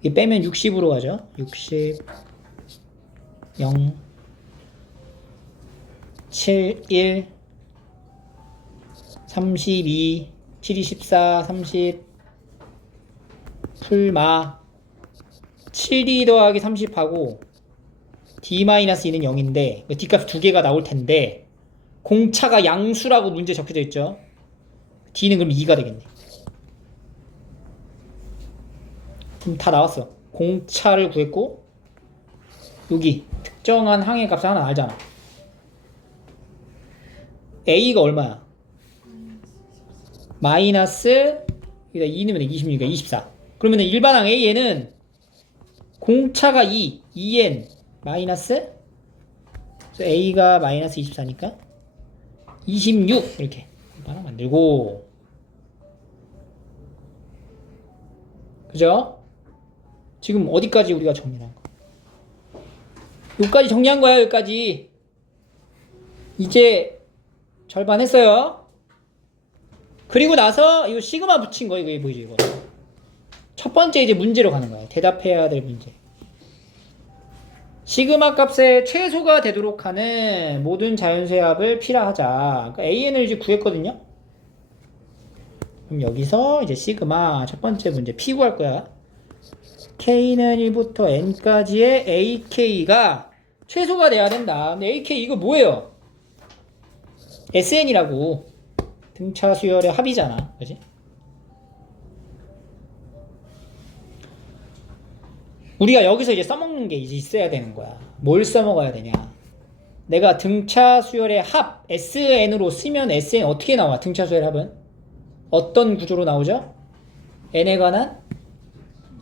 이게 빼면 60으로 가죠. 60 0 7 1 32 7 2 14 30 풀마 7D 더하기 30하고 D-2는 0인데 D값 두 개가 나올 텐데 공차가 양수라고 문제 적혀져 있죠. D는 그럼 2가 되겠네. 그럼 다 나왔어. 공차를 구했고 여기 특정한 항의 값을 하나 알잖아. A가 얼마야? 마이너스 여기다 2 넣으면 26이니까 24. 그러면 일반항 A에는 공차가 2n 마이너스 그래서 A가 마이너스 24니까 26 이렇게 하나 만들고 그죠? 지금 어디까지 우리가 정리한 거? 여기까지 정리한 거야. 여기까지 이제 절반 했어요. 그리고 나서 이거 시그마 붙인 거 이거 보이죠? 이거 첫 번째 이제 문제로 가는 거야. 대답해야 될 문제. 시그마 값의 최소가 되도록 하는 모든 자연수의 합을 필화하자. 그러니까 AN을 이제 구했거든요. 그럼 여기서 이제 시그마 첫 번째 문제 P 구할 거야. K는 1부터 N까지의 AK가 최소가 돼야 된다. 근데 AK 이거 뭐예요? SN이라고. 등차 수열의 합이잖아. 그지? 우리가 여기서 이제 써먹는 게 이제 있어야 되는 거야. 뭘 써먹어야 되냐. 내가 등차 수열의 합 SN으로 쓰면 SN 어떻게 나와? 등차 수열의 합은? 어떤 구조로 나오죠? n에 관한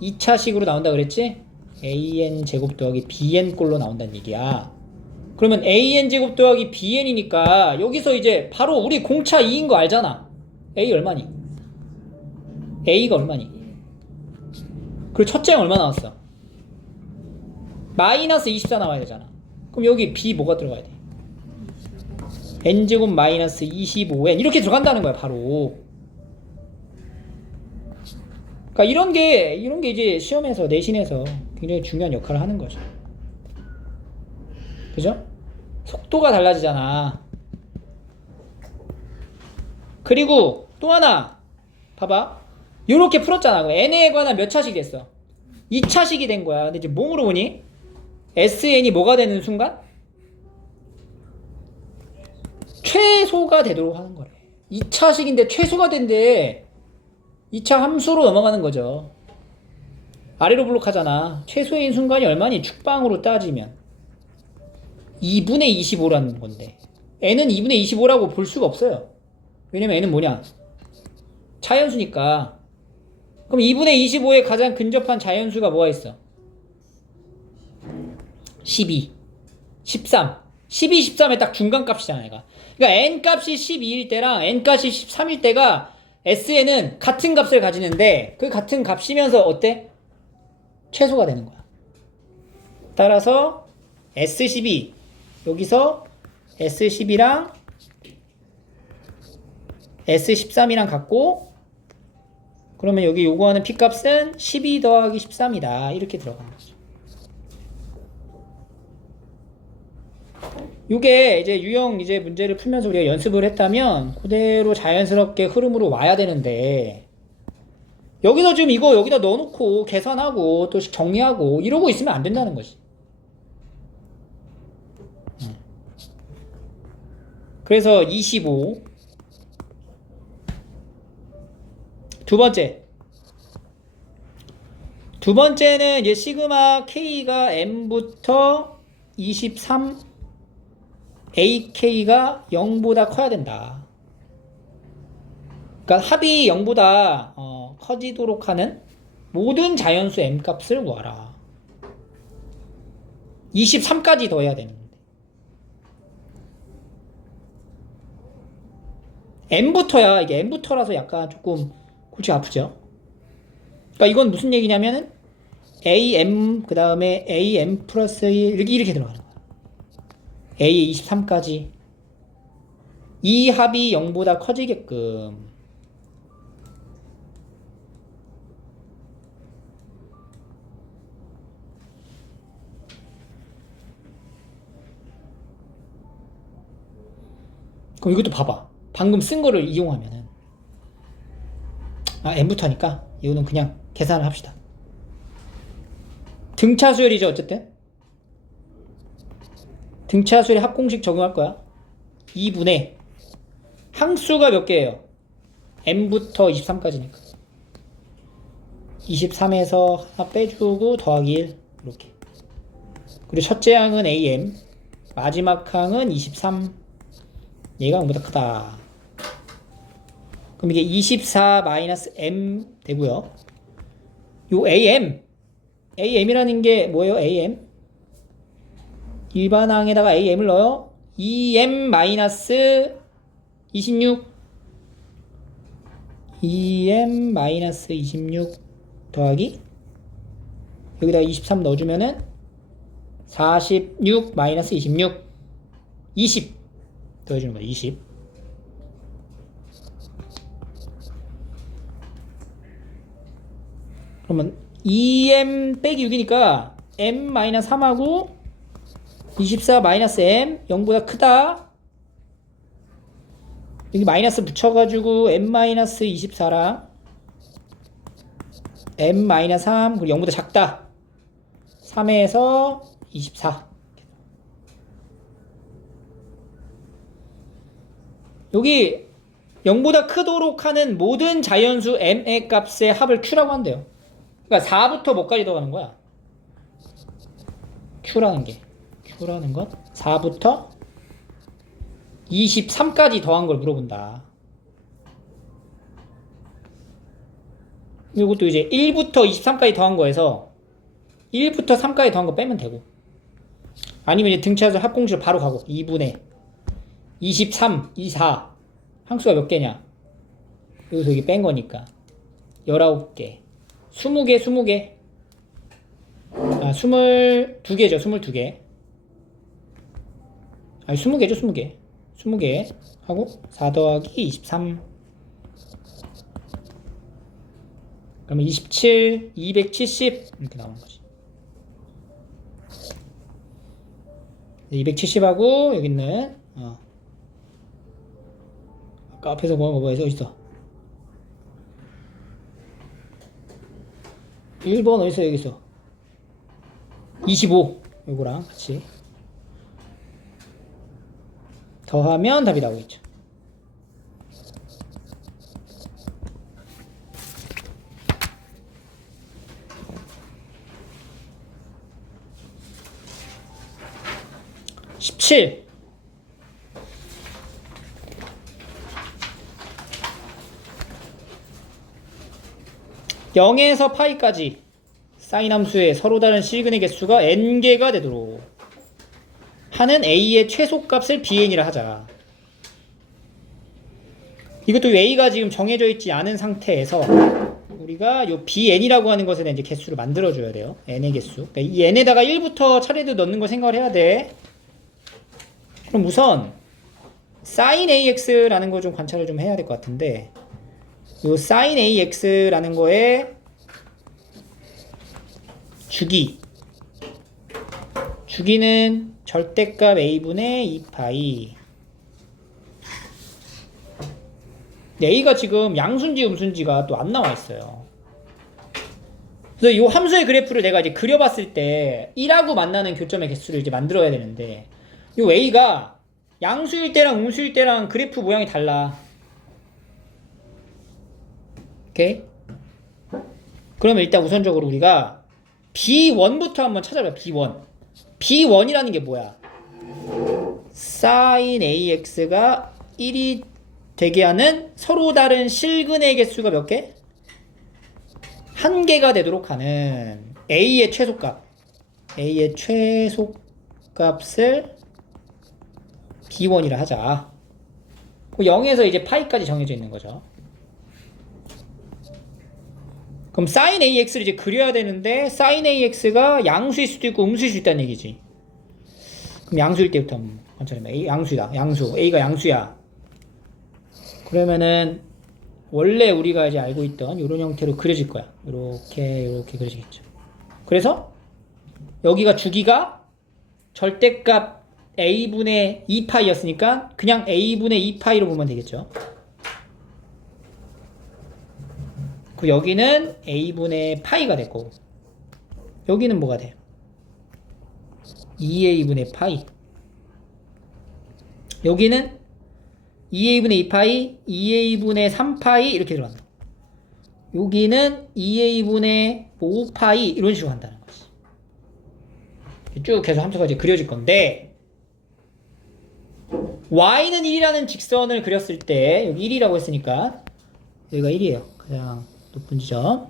2차식으로 나온다 그랬지? an 제곱 더하기 bn 꼴로 나온다는 얘기야. 그러면 an 제곱 더하기 bn이니까 여기서 이제 바로 우리 공차 2인 거 알잖아. a 얼마니? a가 얼마니? 그리고 첫째는 얼마 나왔어? 마이너스 24 나와야 되잖아. 그럼 여기 b 뭐가 들어가야 돼? n제곱 마이너스 25n 이렇게 들어간다는 거야 바로. 그러니까 이런 게 이제 시험에서 내신에서 굉장히 중요한 역할을 하는 거죠. 그죠? 속도가 달라지잖아. 그리고 또 하나 봐봐. 요렇게 풀었잖아. 그럼 n에 관한 몇 차식이 됐어? 2차식이 된 거야. 근데 이제 뭐 물어보니? SN이 뭐가 되는 순간? 최소가 되도록 하는 거래. 2차식인데 최소가 된대. 2차 함수로 넘어가는 거죠. 아래로 블록하잖아. 최소인 순간이 얼마니? 축방으로 따지면 2분의 25라는 건데 n은 2분의 25라고 볼 수가 없어요. 왜냐면 n은 뭐냐? 자연수니까. 그럼 2분의 25에 가장 근접한 자연수가 뭐가 있어? 12, 13. 12, 13의 딱 중간값이잖아, 얘가. 그러니까 n값이 12일 때랑 n값이 13일 때가 SN은 같은 값을 가지는데 그 같은 값이면서 어때? 최소가 되는 거야. 따라서 S12 여기서 S12랑 S13이랑 같고 그러면 여기 요구하는 P값은 12 더하기 13이다. 이렇게 들어가는 거죠. 요게 이제 유형 이제 문제를 풀면서 우리가 연습을 했다면 그대로 자연스럽게 흐름으로 와야 되는데 여기서 지금 이거 여기다 넣어놓고 계산하고 또 정리하고 이러고 있으면 안 된다는 거지. 그래서 25 두 번째는 이제 시그마 K가 M부터 23 AK가 0보다 커야 된다. 그러니까 합이 0보다 커지도록 하는 모든 자연수 M 값을 구하라. 23까지 더해야 되는데 M부터야. 이게 M부터라서 약간 조금 골치 아프죠. 그러니까 이건 무슨 얘기냐면은 AM 그 다음에 AM 플러스 1 이렇게 들어가는 거야. A의 23까지 이 합이 0보다 커지게끔. 그럼 이것도 봐봐. 방금 쓴 거를 이용하면은 M부터 하니까 이거는 그냥 계산을 합시다. 등차 수열이죠. 어쨌든 등차 수열의 합공식 적용할 거야. 2분의 항수가 몇 개예요? M부터 23까지니까 23에서 하나 빼주고 더하기 1 이렇게. 그리고 첫째 항은 AM 마지막 항은 23 얘가 0보다 크다. 그럼 이게 24 마이너스 M 되고요. 요 AM이라는 게 뭐예요? AM 일반항에다가 AM을 넣어요. 2M 마이너스 26 2M 마이너스 26 더하기 여기다가 23 넣어주면은 46 마이너스 26 20 더해주는 거야. 20 그러면 2M 빼기 6이니까 M 마이너스 3하고 24 마이너스 M 0보다 크다. 여기 마이너스 붙여가지고 M 마이너스 24랑 M 마이너스 3 그리고 0보다 작다. 3에서 24 여기 0보다 크도록 하는 모든 자연수 m의 값의 합을 q라고 한대요. 그러니까 4부터 뭐까지 더하는 거야? q라는 것 4부터 23까지 더한 걸 물어본다. 이것도 이제 1부터 23까지 더한 거에서 1부터 3까지 더한 거 빼면 되고, 아니면 이제 등차수 합공식을 바로 가고 2분의 23, 24 항수가 몇 개냐? 여기서 여기 뺀 거니까 19개 20개 20개 22개죠 22개 아니 20개죠 20개 하고 4 더하기 23 그러면 27 270 이렇게 나오는 거지. 270하고 여기 있는 아까 앞에서 뭐에서 어딨어? 1번 어딨어? 여기 있어. 25 요거랑 같이 더하면 답이 나오겠죠. (17) 0에서 파이까지 사인 함수의 서로 다른 실근의 개수가 n개가 되도록 하는 a의 최소값을 bn이라 하자. 이것도 a가 지금 정해져 있지 않은 상태에서 우리가 요 bn이라고 하는 것에 대한 이제 개수를 만들어줘야 돼요. n의 개수. 그러니까 이 n에다가 1부터 차례대로 넣는 걸 생각을 해야 돼. 그럼 우선 sin ax라는 거 좀 관찰을 좀 해야 될 것 같은데, 요 sin ax라는 거에 주기는 절대값 a분의 2파이. a가 지금 양수인지 음수인지가 또 안 나와 있어요. 그래서 이 함수의 그래프를 내가 이제 그려봤을 때 1하고 만나는 교점의 개수를 이제 만들어야 되는데, 이 a가 양수일 때랑 음수일 때랑 그래프 모양이 달라. 오케이? 그러면 일단 우선적으로 우리가 B1부터 한번 찾아봐. B1이라는 게 뭐야? sin AX가 1이 되게 하는 서로 다른 실근의 개수가 몇 개? 한 개가 되도록 하는 A의 최소값을 B1이라 하자. 0에서 이제 파이까지 정해져 있는 거죠. 그럼 sin AX를 이제 그려야 되는데, sin AX가 양수일 수도 있고 음수일 수 있다는 얘기지. 그럼 양수일 때부터 한번 관찰해봐. A 양수다. A가 양수야. 그러면은 원래 우리가 이제 알고 있던 이런 형태로 그려질 거야. 이렇게 그려지겠죠. 그래서 여기가 주기가 절대값 A분의 2파이였으니까 그냥 A분의 2파이로 보면 되겠죠. 그 여기는 A분의 파이가 되고, 여기는 뭐가 돼? 2A분의 파이. 여기는 2A분의 2파이, 2A분의 3파이 이렇게 들어간다. 여기는 2A분의 5파이 이런 식으로 한다는 거지. 쭉 해서 함수가 이제 그려질 건데, y는 1이라는 직선을 그렸을 때, 여기 1이라고 했으니까 여기가 1이에요. 가장 높은 지점.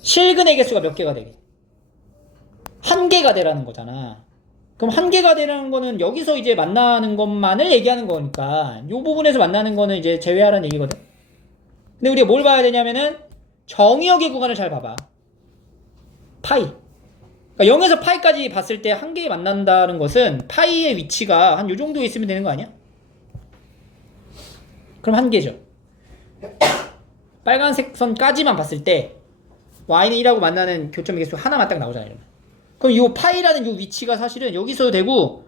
실근의 개수가 몇 개가 되게? 한 개가 되라는 거잖아. 그럼 한 개가 되라는 거는 여기서 이제 만나는 것만을 얘기하는 거니까 이 부분에서 만나는 거는 이제 제외하라는 얘기거든. 근데 우리가 뭘 봐야 되냐면은 정의역의 구간을 잘 봐봐. 파이. 그러니까 0에서 파이까지 봤을 때 한 개에 만난다는 것은 파이의 위치가 한 요 정도에 있으면 되는 거 아니야? 그럼 한 개죠. 빨간색 선까지만 봤을 때 y는 1하고 만나는 교점의 개수 하나만 딱 나오잖아요. 이러면. 그럼 이 파이라는 이 위치가 사실은 여기서도 되고,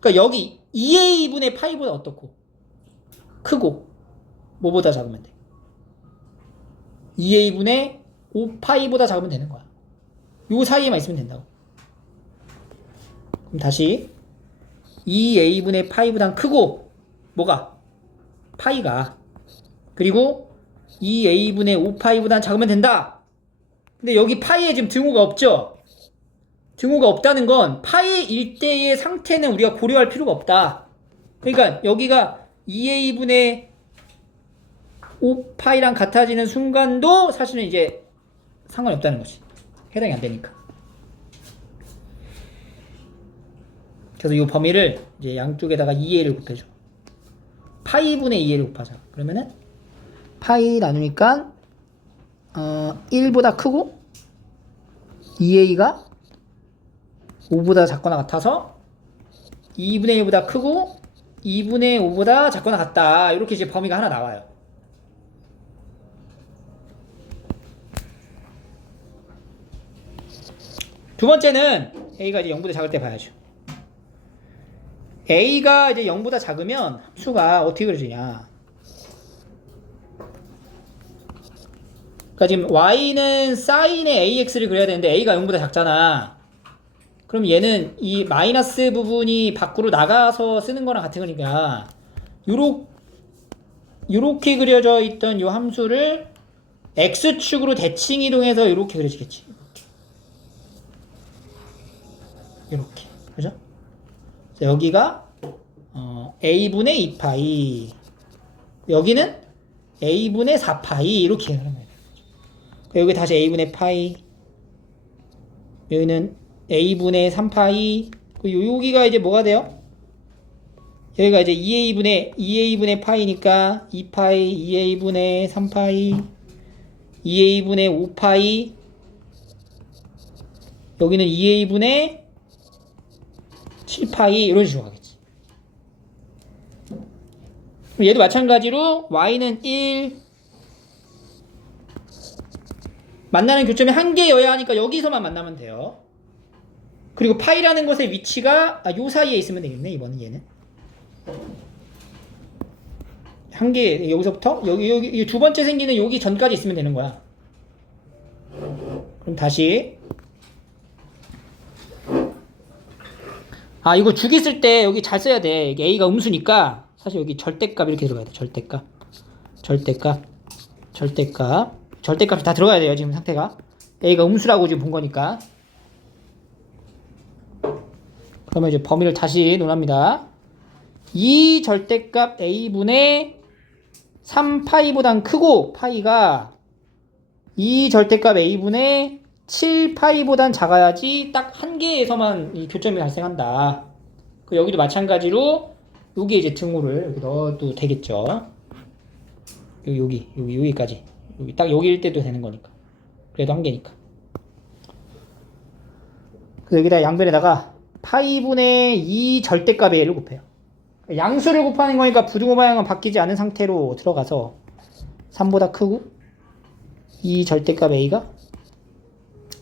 그러니까 여기 2a분의 파이보다 어떻고? 크고 뭐보다 작으면 돼? 2a분의 5파이보다 작으면 되는 거야. 요 사이에만 있으면 된다고. 그럼 다시 2a분의 파이보다 크고 뭐가? 파이가. 그리고 2a분의 5파이보단 작으면 된다. 근데 여기 파이에 지금 등호가 없죠? 등호가 없다는 건 파이 1대의 상태는 우리가 고려할 필요가 없다. 그러니까 여기가 2a분의 5파이랑 같아지는 순간도 사실은 이제 상관이 없다는 거지. 해당이 안 되니까. 그래서 이 범위를 이제 양쪽에다가 2a를 곱해줘. 파이분의 2a를 곱하자. 그러면은 파이 나누니까 1보다 크고 2a가 5보다 작거나 같아서 2분의 1보다 크고 2분의 5보다 작거나 같다. 이렇게 이제 범위가 하나 나와요. 두 번째는 a가 이제 0보다 작을 때 봐야죠. a가 이제 0보다 작으면 함수가 어떻게 그려지냐. 그러니까 지금 y는 사인의 ax를 그려야 되는데 a가 0보다 작잖아. 그럼 얘는 이 마이너스 부분이 밖으로 나가서 쓰는 거랑 같은 거니까 요렇게 그려져 있던 요 함수를 x축으로 대칭 이동해서 요렇게 그려지겠지. 요렇게. 그죠? 여기가 a분의 2파이, 여기는 a분의 4파이 이렇게 하는 거예요. 여기 다시 a분의 파이, 여기는 a분의 3파이, 여기가 이제 뭐가 돼요? 여기가 이제 2a분의 파이니까 2파이, 2a분의 3파이, 2a분의 5파이, 여기는 2a분의 7파이 이런 식으로 가겠지. 얘도 마찬가지로 y는 1, 만나는 교점이 한 개여야 하니까 여기서만 만나면 돼요. 그리고 파이라는 것의 위치가 요 사이에 있으면 되겠네. 이번은 얘는 한 개, 여기서부터 여기 두 번째 생기는 여기 전까지 있으면 되는 거야. 그럼 다시 이거 주기 쓸 때 여기 잘 써야 돼. 이게 a가 음수니까 사실 여기 절대값 이렇게 들어가야 돼. 절대값이 다 들어가야 돼요. 지금 상태가 a가 음수라고 지금 본 거니까. 그러면 이제 범위를 다시 논합니다. 이 절대값 a분의 3파이보단 크고 파이가 이 절대값 a분의 7파이보단 작아야지 딱 한 개에서만 이 교점이 발생한다. 여기도 마찬가지로 여기에 이제 등호를 여기 넣어도 되겠죠. 여기까지. 여기 딱 여기일 때도 되는 거니까. 그래도 한 개니까. 그래서 여기다 양변에다가 파이분의 2 절대값의 a를 곱해요. 양수를 곱하는 거니까 부등호 방향은 바뀌지 않은 상태로 들어가서 3보다 크고 2 절대값 a가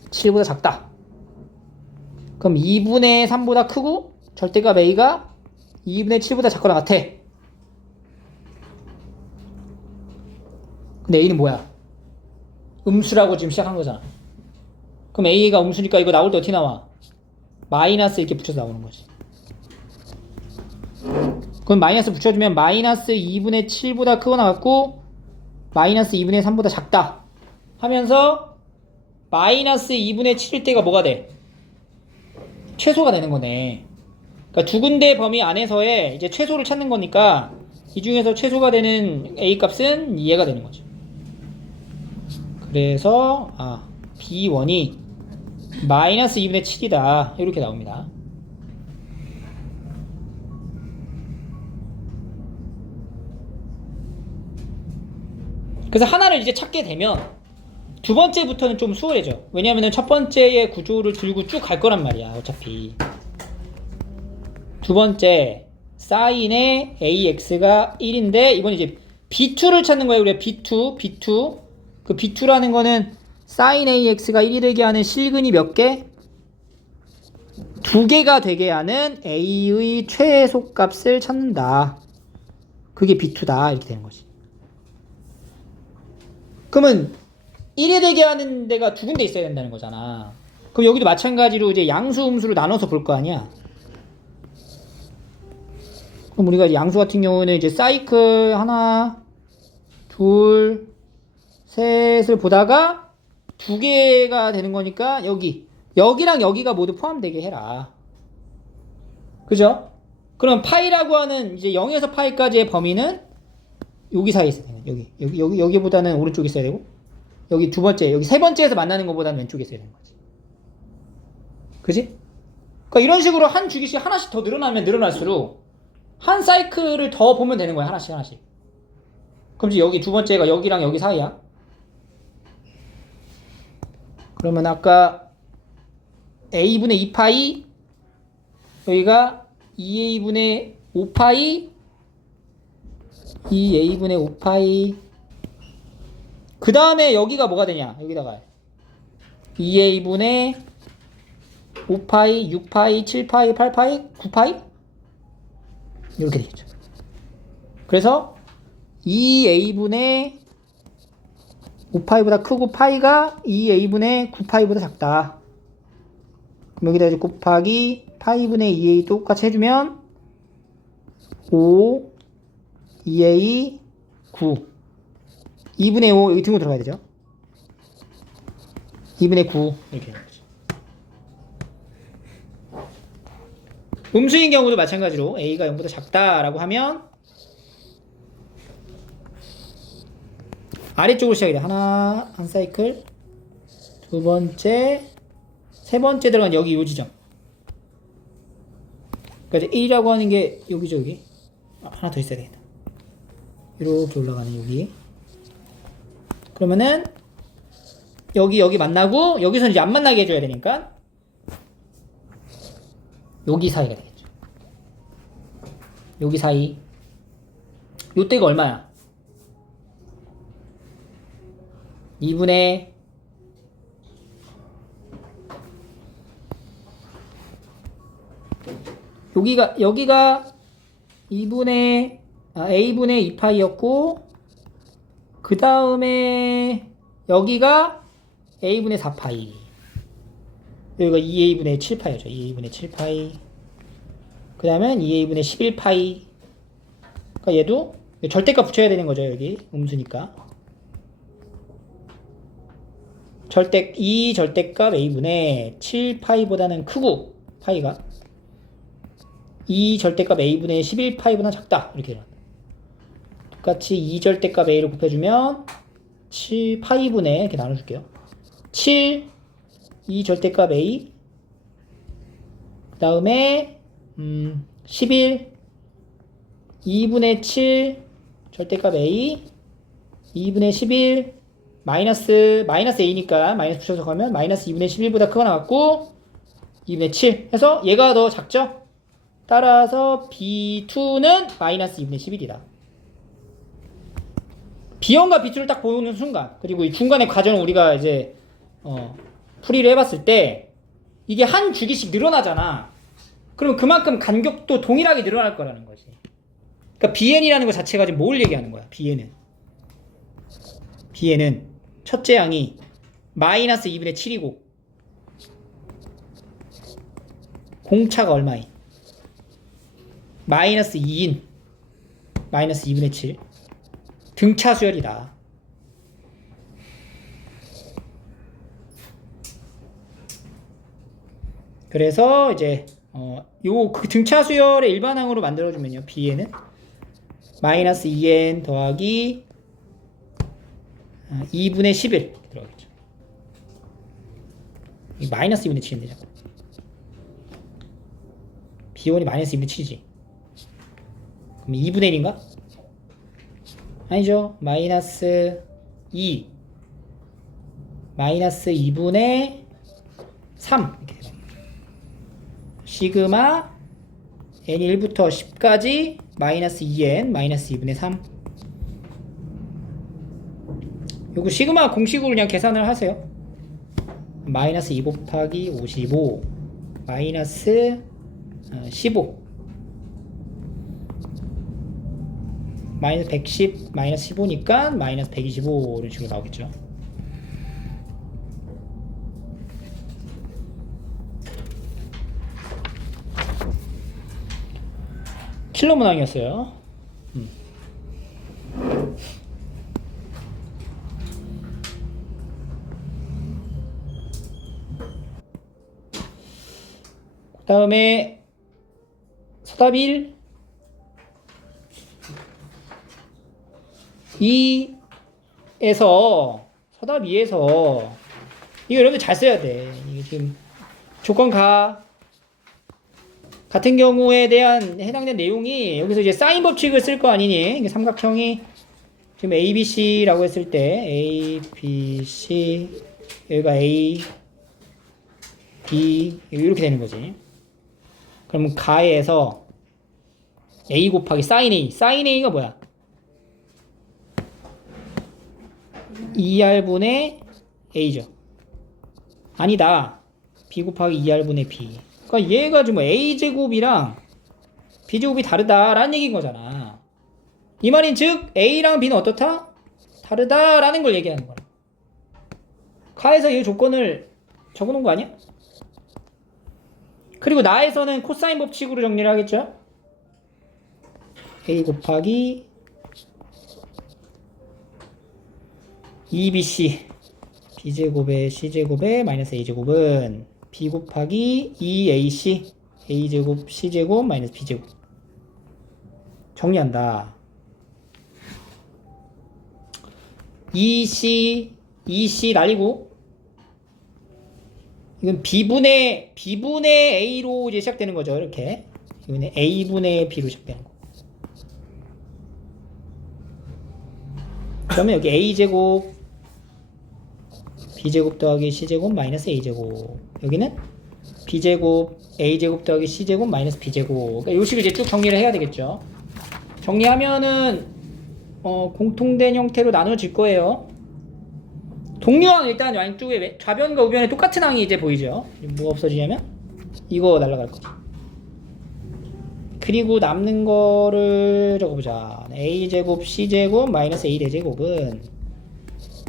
7보다 작다. 그럼 2분의 3보다 크고 절대값 a가 2분의 7보다 작거나 같아. 근데 a는 뭐야? 음수라고 지금 시작한 거잖아. 그럼 a가 음수니까 이거 나올 때 어떻게 나와? 마이너스 이렇게 붙여서 나오는 거지. 그럼 마이너스 붙여주면 마이너스 2분의 7보다 크거나 같고 마이너스 2분의 3보다 작다 하면서 마이너스 2분의 7일 때가 뭐가 돼? 최소가 되는 거네. 그러니까 두 군데 범위 안에서의 이제 최소를 찾는 거니까 이 중에서 최소가 되는 a 값은 얘가 되는 거죠. 그래서 b1이 마이너스 2분의 7이다 이렇게 나옵니다. 그래서 하나를 이제 찾게 되면 두 번째부터는 좀 수월해져. 왜냐하면 첫 번째의 구조를 들고 쭉 갈 거란 말이야. 어차피 두 번째 사인의 ax가 1인데 이번 이제 b2를 찾는 거예요. 우리가 b2 그 b2라는 거는 사인 ax가 1이 되게 하는 실근이 몇 개? 두 개가 되게 하는 a의 최소값을 찾는다. 그게 b2다 이렇게 되는 거지. 그러면 1이 되게 하는 데가 두 군데 있어야 된다는 거잖아. 그럼 여기도 마찬가지로 이제 양수 음수로 나눠서 볼 거 아니야. 그럼 우리가 양수 같은 경우는 이제 사이클 하나, 둘, 셋을 보다가 두 개가 되는 거니까 여기랑 여기가 모두 포함되게 해라. 그죠? 그럼 파이라고 하는 이제 0에서 파이까지의 범위는 여기 사이에 있어야 돼요. 여기보다는 오른쪽에 있어야 되고, 여기 두 번째, 여기 세 번째에서 만나는 것보다는 왼쪽에 있어야 되는 거지. 그지? 그러니까 이런 식으로 한 주기씩 하나씩 더 늘어나면 늘어날수록 한 사이클을 더 보면 되는 거야. 하나씩. 그럼 이제 여기 두 번째가 여기랑 여기 사이야. 그러면 아까 a분의 2파이, 여기가 2a분의 5파이, 2a분의 5파이. 그 다음에 여기가 뭐가 되냐? 여기다가 2a분의 5파이, 6파이, 7파이, 8파이, 9파이? 이렇게 되겠죠. 그래서 2a분의 5파이보다 크고 파이가 2a분의 9파이보다 작다. 그럼 여기다 이제 곱하기 파이분의 2a 똑같이 해주면 5, 2a, 9. 2분의 5 여기 등호 들어가야 되죠. 2분의 9 이렇게 되는 거죠. 음수인 경우도 마찬가지로 a가 0보다 작다라고 하면 아래쪽으로 시작이 돼. 하나, 한 사이클, 두 번째, 세 번째 들어간 여기 요 지점. 그러니까 이제 1이라고 하는 게 여기죠, 여기. 하나 더 있어야 되겠다. 이렇게 올라가는 여기. 그러면은 여기 만나고 여기서 이제 안 만나게 해줘야 되니까 여기 사이가 되겠죠. 여기 사이. 요때가 얼마야? 2분의 여기가 2분의 a분의 2파이였고 그 다음에 여기가 a분의 4파이, 여기가 2a분의 7파이였죠. 2a분의 7파이. 그 다음에 2a분의 11파이. 그러니까 얘도 절대값 붙여야 되는 거죠. 여기 음수니까 이 절대값 a분의 7파이보다는 크고 파이가 이 절대값 a분의 11파이보다 작다. 이렇게 되는 똑같이 2 절대값 a를 곱해주면 7파이분의 이렇게 나눠줄게요. 7 2 절대값 a 그 다음에 11 2분의 7 절대값 a 2분의 11 마이너스 a니까 마이너스 붙여서 가면 마이너스 2분의 11보다 크거나 같고 2분의 7 해서 얘가 더 작죠? 따라서 B2는 마이너스 2분의 11이다. B1과 B2를 딱 보는 순간, 그리고 이 중간의 과정을 우리가 이제 풀이를 해봤을 때 이게 한 주기씩 늘어나잖아. 그러면 그만큼 간격도 동일하게 늘어날 거라는 거지. 그러니까 BN이라는 것 자체가 지금 뭘 얘기하는 거야? BN은 첫째 양이 마이너스 2분의 7이고 공차가 얼마인? 마이너스 2인 마이너스 2분의 7 등차 수열이다. 그래서 이제 그 등차 수열의 일반항으로 만들어주면요, bn은 마이너스 2n 더하기 2분의 11 이렇게 들어가겠죠. 마이너스 2분의 7인데 자꾸 b1이 마이너스 2분의 7이지. 그럼 2분의 1인가? 아니죠. 마이너스 2 마이너스 2분의 3 이렇게 되죠. 시그마 n 1부터 10까지 마이너스 2n 마이너스 2분의 3. 요거 시그마 공식으로 그냥 계산을 하세요. 마이너스 2 곱하기 55 마이너스 15 마이너스 110 마이너스 15니까 마이너스 125 이런 식으로 나오겠죠. 킬러 문항이었어요. 그 다음에 서답 1 2에서 서답 2에서 이거 여러분들 잘 써야 돼. 이게 지금 조건 같은 경우에 대한 해당된 내용이 여기서 이제 사인 법칙을 쓸 거 아니니? 이게 삼각형이 지금 ABC라고 했을 때 ABC 여기가 A, B 이렇게 되는 거지. 그러면 가에서 A 곱하기 사인 A. 사인 A가 뭐야? 2R분의 A죠. 아니다. B 곱하기 2R분의 B. 그러니까 얘가 지금 A제곱이랑 B제곱이 다르다라는 얘기인 거잖아. 이 말인 즉 A랑 B는 어떻다? 다르다라는 걸 얘기하는 거야. 가에서 이 조건을 적어놓은 거 아니야? 그리고 나에서는 코사인 법칙으로 정리를 하겠죠? A 곱하기 2BC B제곱에 C제곱에 마이너스 A제곱은 B 곱하기 2AC A제곱 C제곱 마이너스 B제곱. 정리한다. 2C 날리고 이건 B분의 A로 이제 시작되는 거죠. 이렇게 이거는 A분의 B로 시작되는 거. 그러면 여기 A제곱 B제곱 더하기 C제곱 마이너스 A제곱. 여기는 B제곱 A제곱 더하기 C제곱 마이너스 B제곱. 그러니까 이 식을 이제 쭉 정리를 해야 되겠죠. 정리하면은 공통된 형태로 나눠질 거예요. 동류항 일단 양쪽에 좌변과 우변에 똑같은 항이 이제 보이죠. 뭐가 없어지냐면 이거 날아갈 거지. 그리고 남는 거를 적어보자. A제곱 C제곱 마이너스 A 대제곱은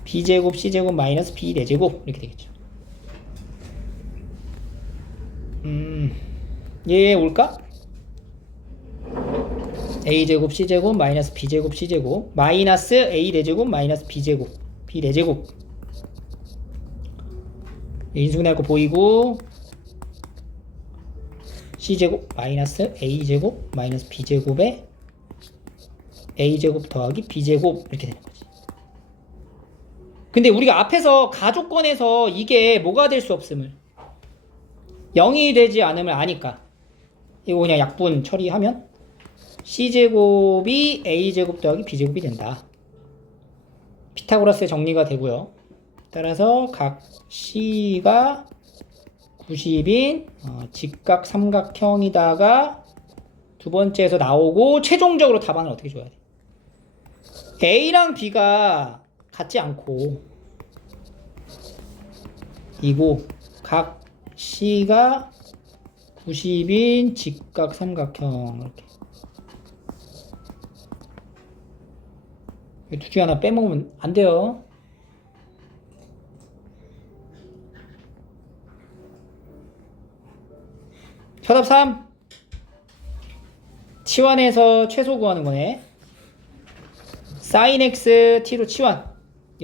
B제곱 C제곱 마이너스 B 대제곱 이렇게 되겠죠. 얘 올까? A제곱 C제곱 마이너스 B제곱 C제곱 마이너스 A 대제곱 마이너스 B제곱 B 대제곱. 인수분해할 거 보이고 C제곱 마이너스 A제곱 마이너스 B제곱에 A제곱 더하기 B제곱 이렇게 되는 거지. 근데 우리가 앞에서 가조건에서 이게 뭐가 될 수 없음을 0이 되지 않음을 아니까 이거 그냥 약분 처리하면 C제곱이 A제곱 더하기 B제곱이 된다. 피타고라스의 정리가 되고요. 따라서 각 C가 90인 직각 삼각형이다가 두 번째에서 나오고 최종적으로 답안을 어떻게 줘야 돼? A랑 B가 같지 않고 이고 각 C가 90인 직각 삼각형 이렇게 둘 중에 하나 빼먹으면 안 돼요. 서답 3 치환해서 최소 구하는 거네. sin x t로 치환.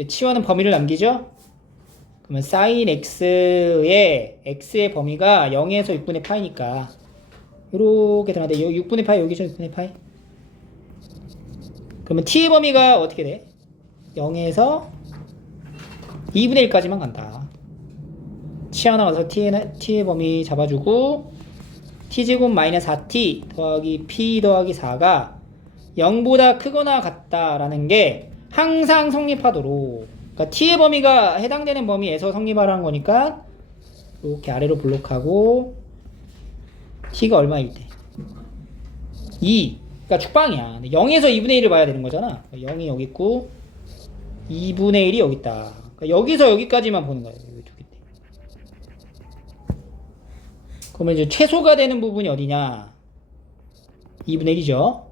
치환은 범위를 남기죠. 그러면 sin x의 범위가 0에서 6분의 파이니까 이렇게 들어가는데 6분의 파이 여기죠. 6분의 파이. 그러면 t의 범위가 어떻게 돼? 0에서 2분의 1까지만 간다. 치환하 와서 t의 범위 잡아주고 t제곱 마이너스 4t 더하기 p 더하기 4가 0보다 크거나 같다라는 게 항상 성립하도록, 그러니까 t의 범위가 해당되는 범위에서 성립하라는 거니까 이렇게 아래로 블록하고 t가 얼마일 때? 2. 그러니까 축방이야. 0에서 2분의 1을 봐야 되는 거잖아. 0이 여기 있고 2분의 1이 여기 있다. 그러니까 여기서 여기까지만 보는 거예요. 그러면 이제 최소가 되는 부분이 어디냐? 2분의 1이죠.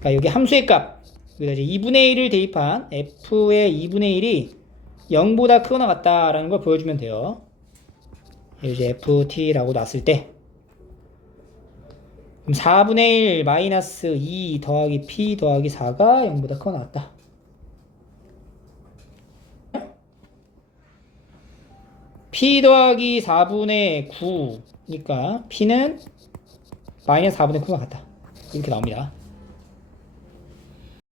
그러니까 여기 함수의 값, 여기다 이제 2분의 1을 대입한 f의 2분의 1이 0보다 크거나 같다라는 걸 보여주면 돼요. 이제 ft라고 놨을 때 그럼 4분의 1 마이너스 2 더하기 p 더하기 4가 0보다 커 나왔다. p 더하기 4분의 9니까 p는 마이너스 4분의 9가 같다. 이렇게 나옵니다.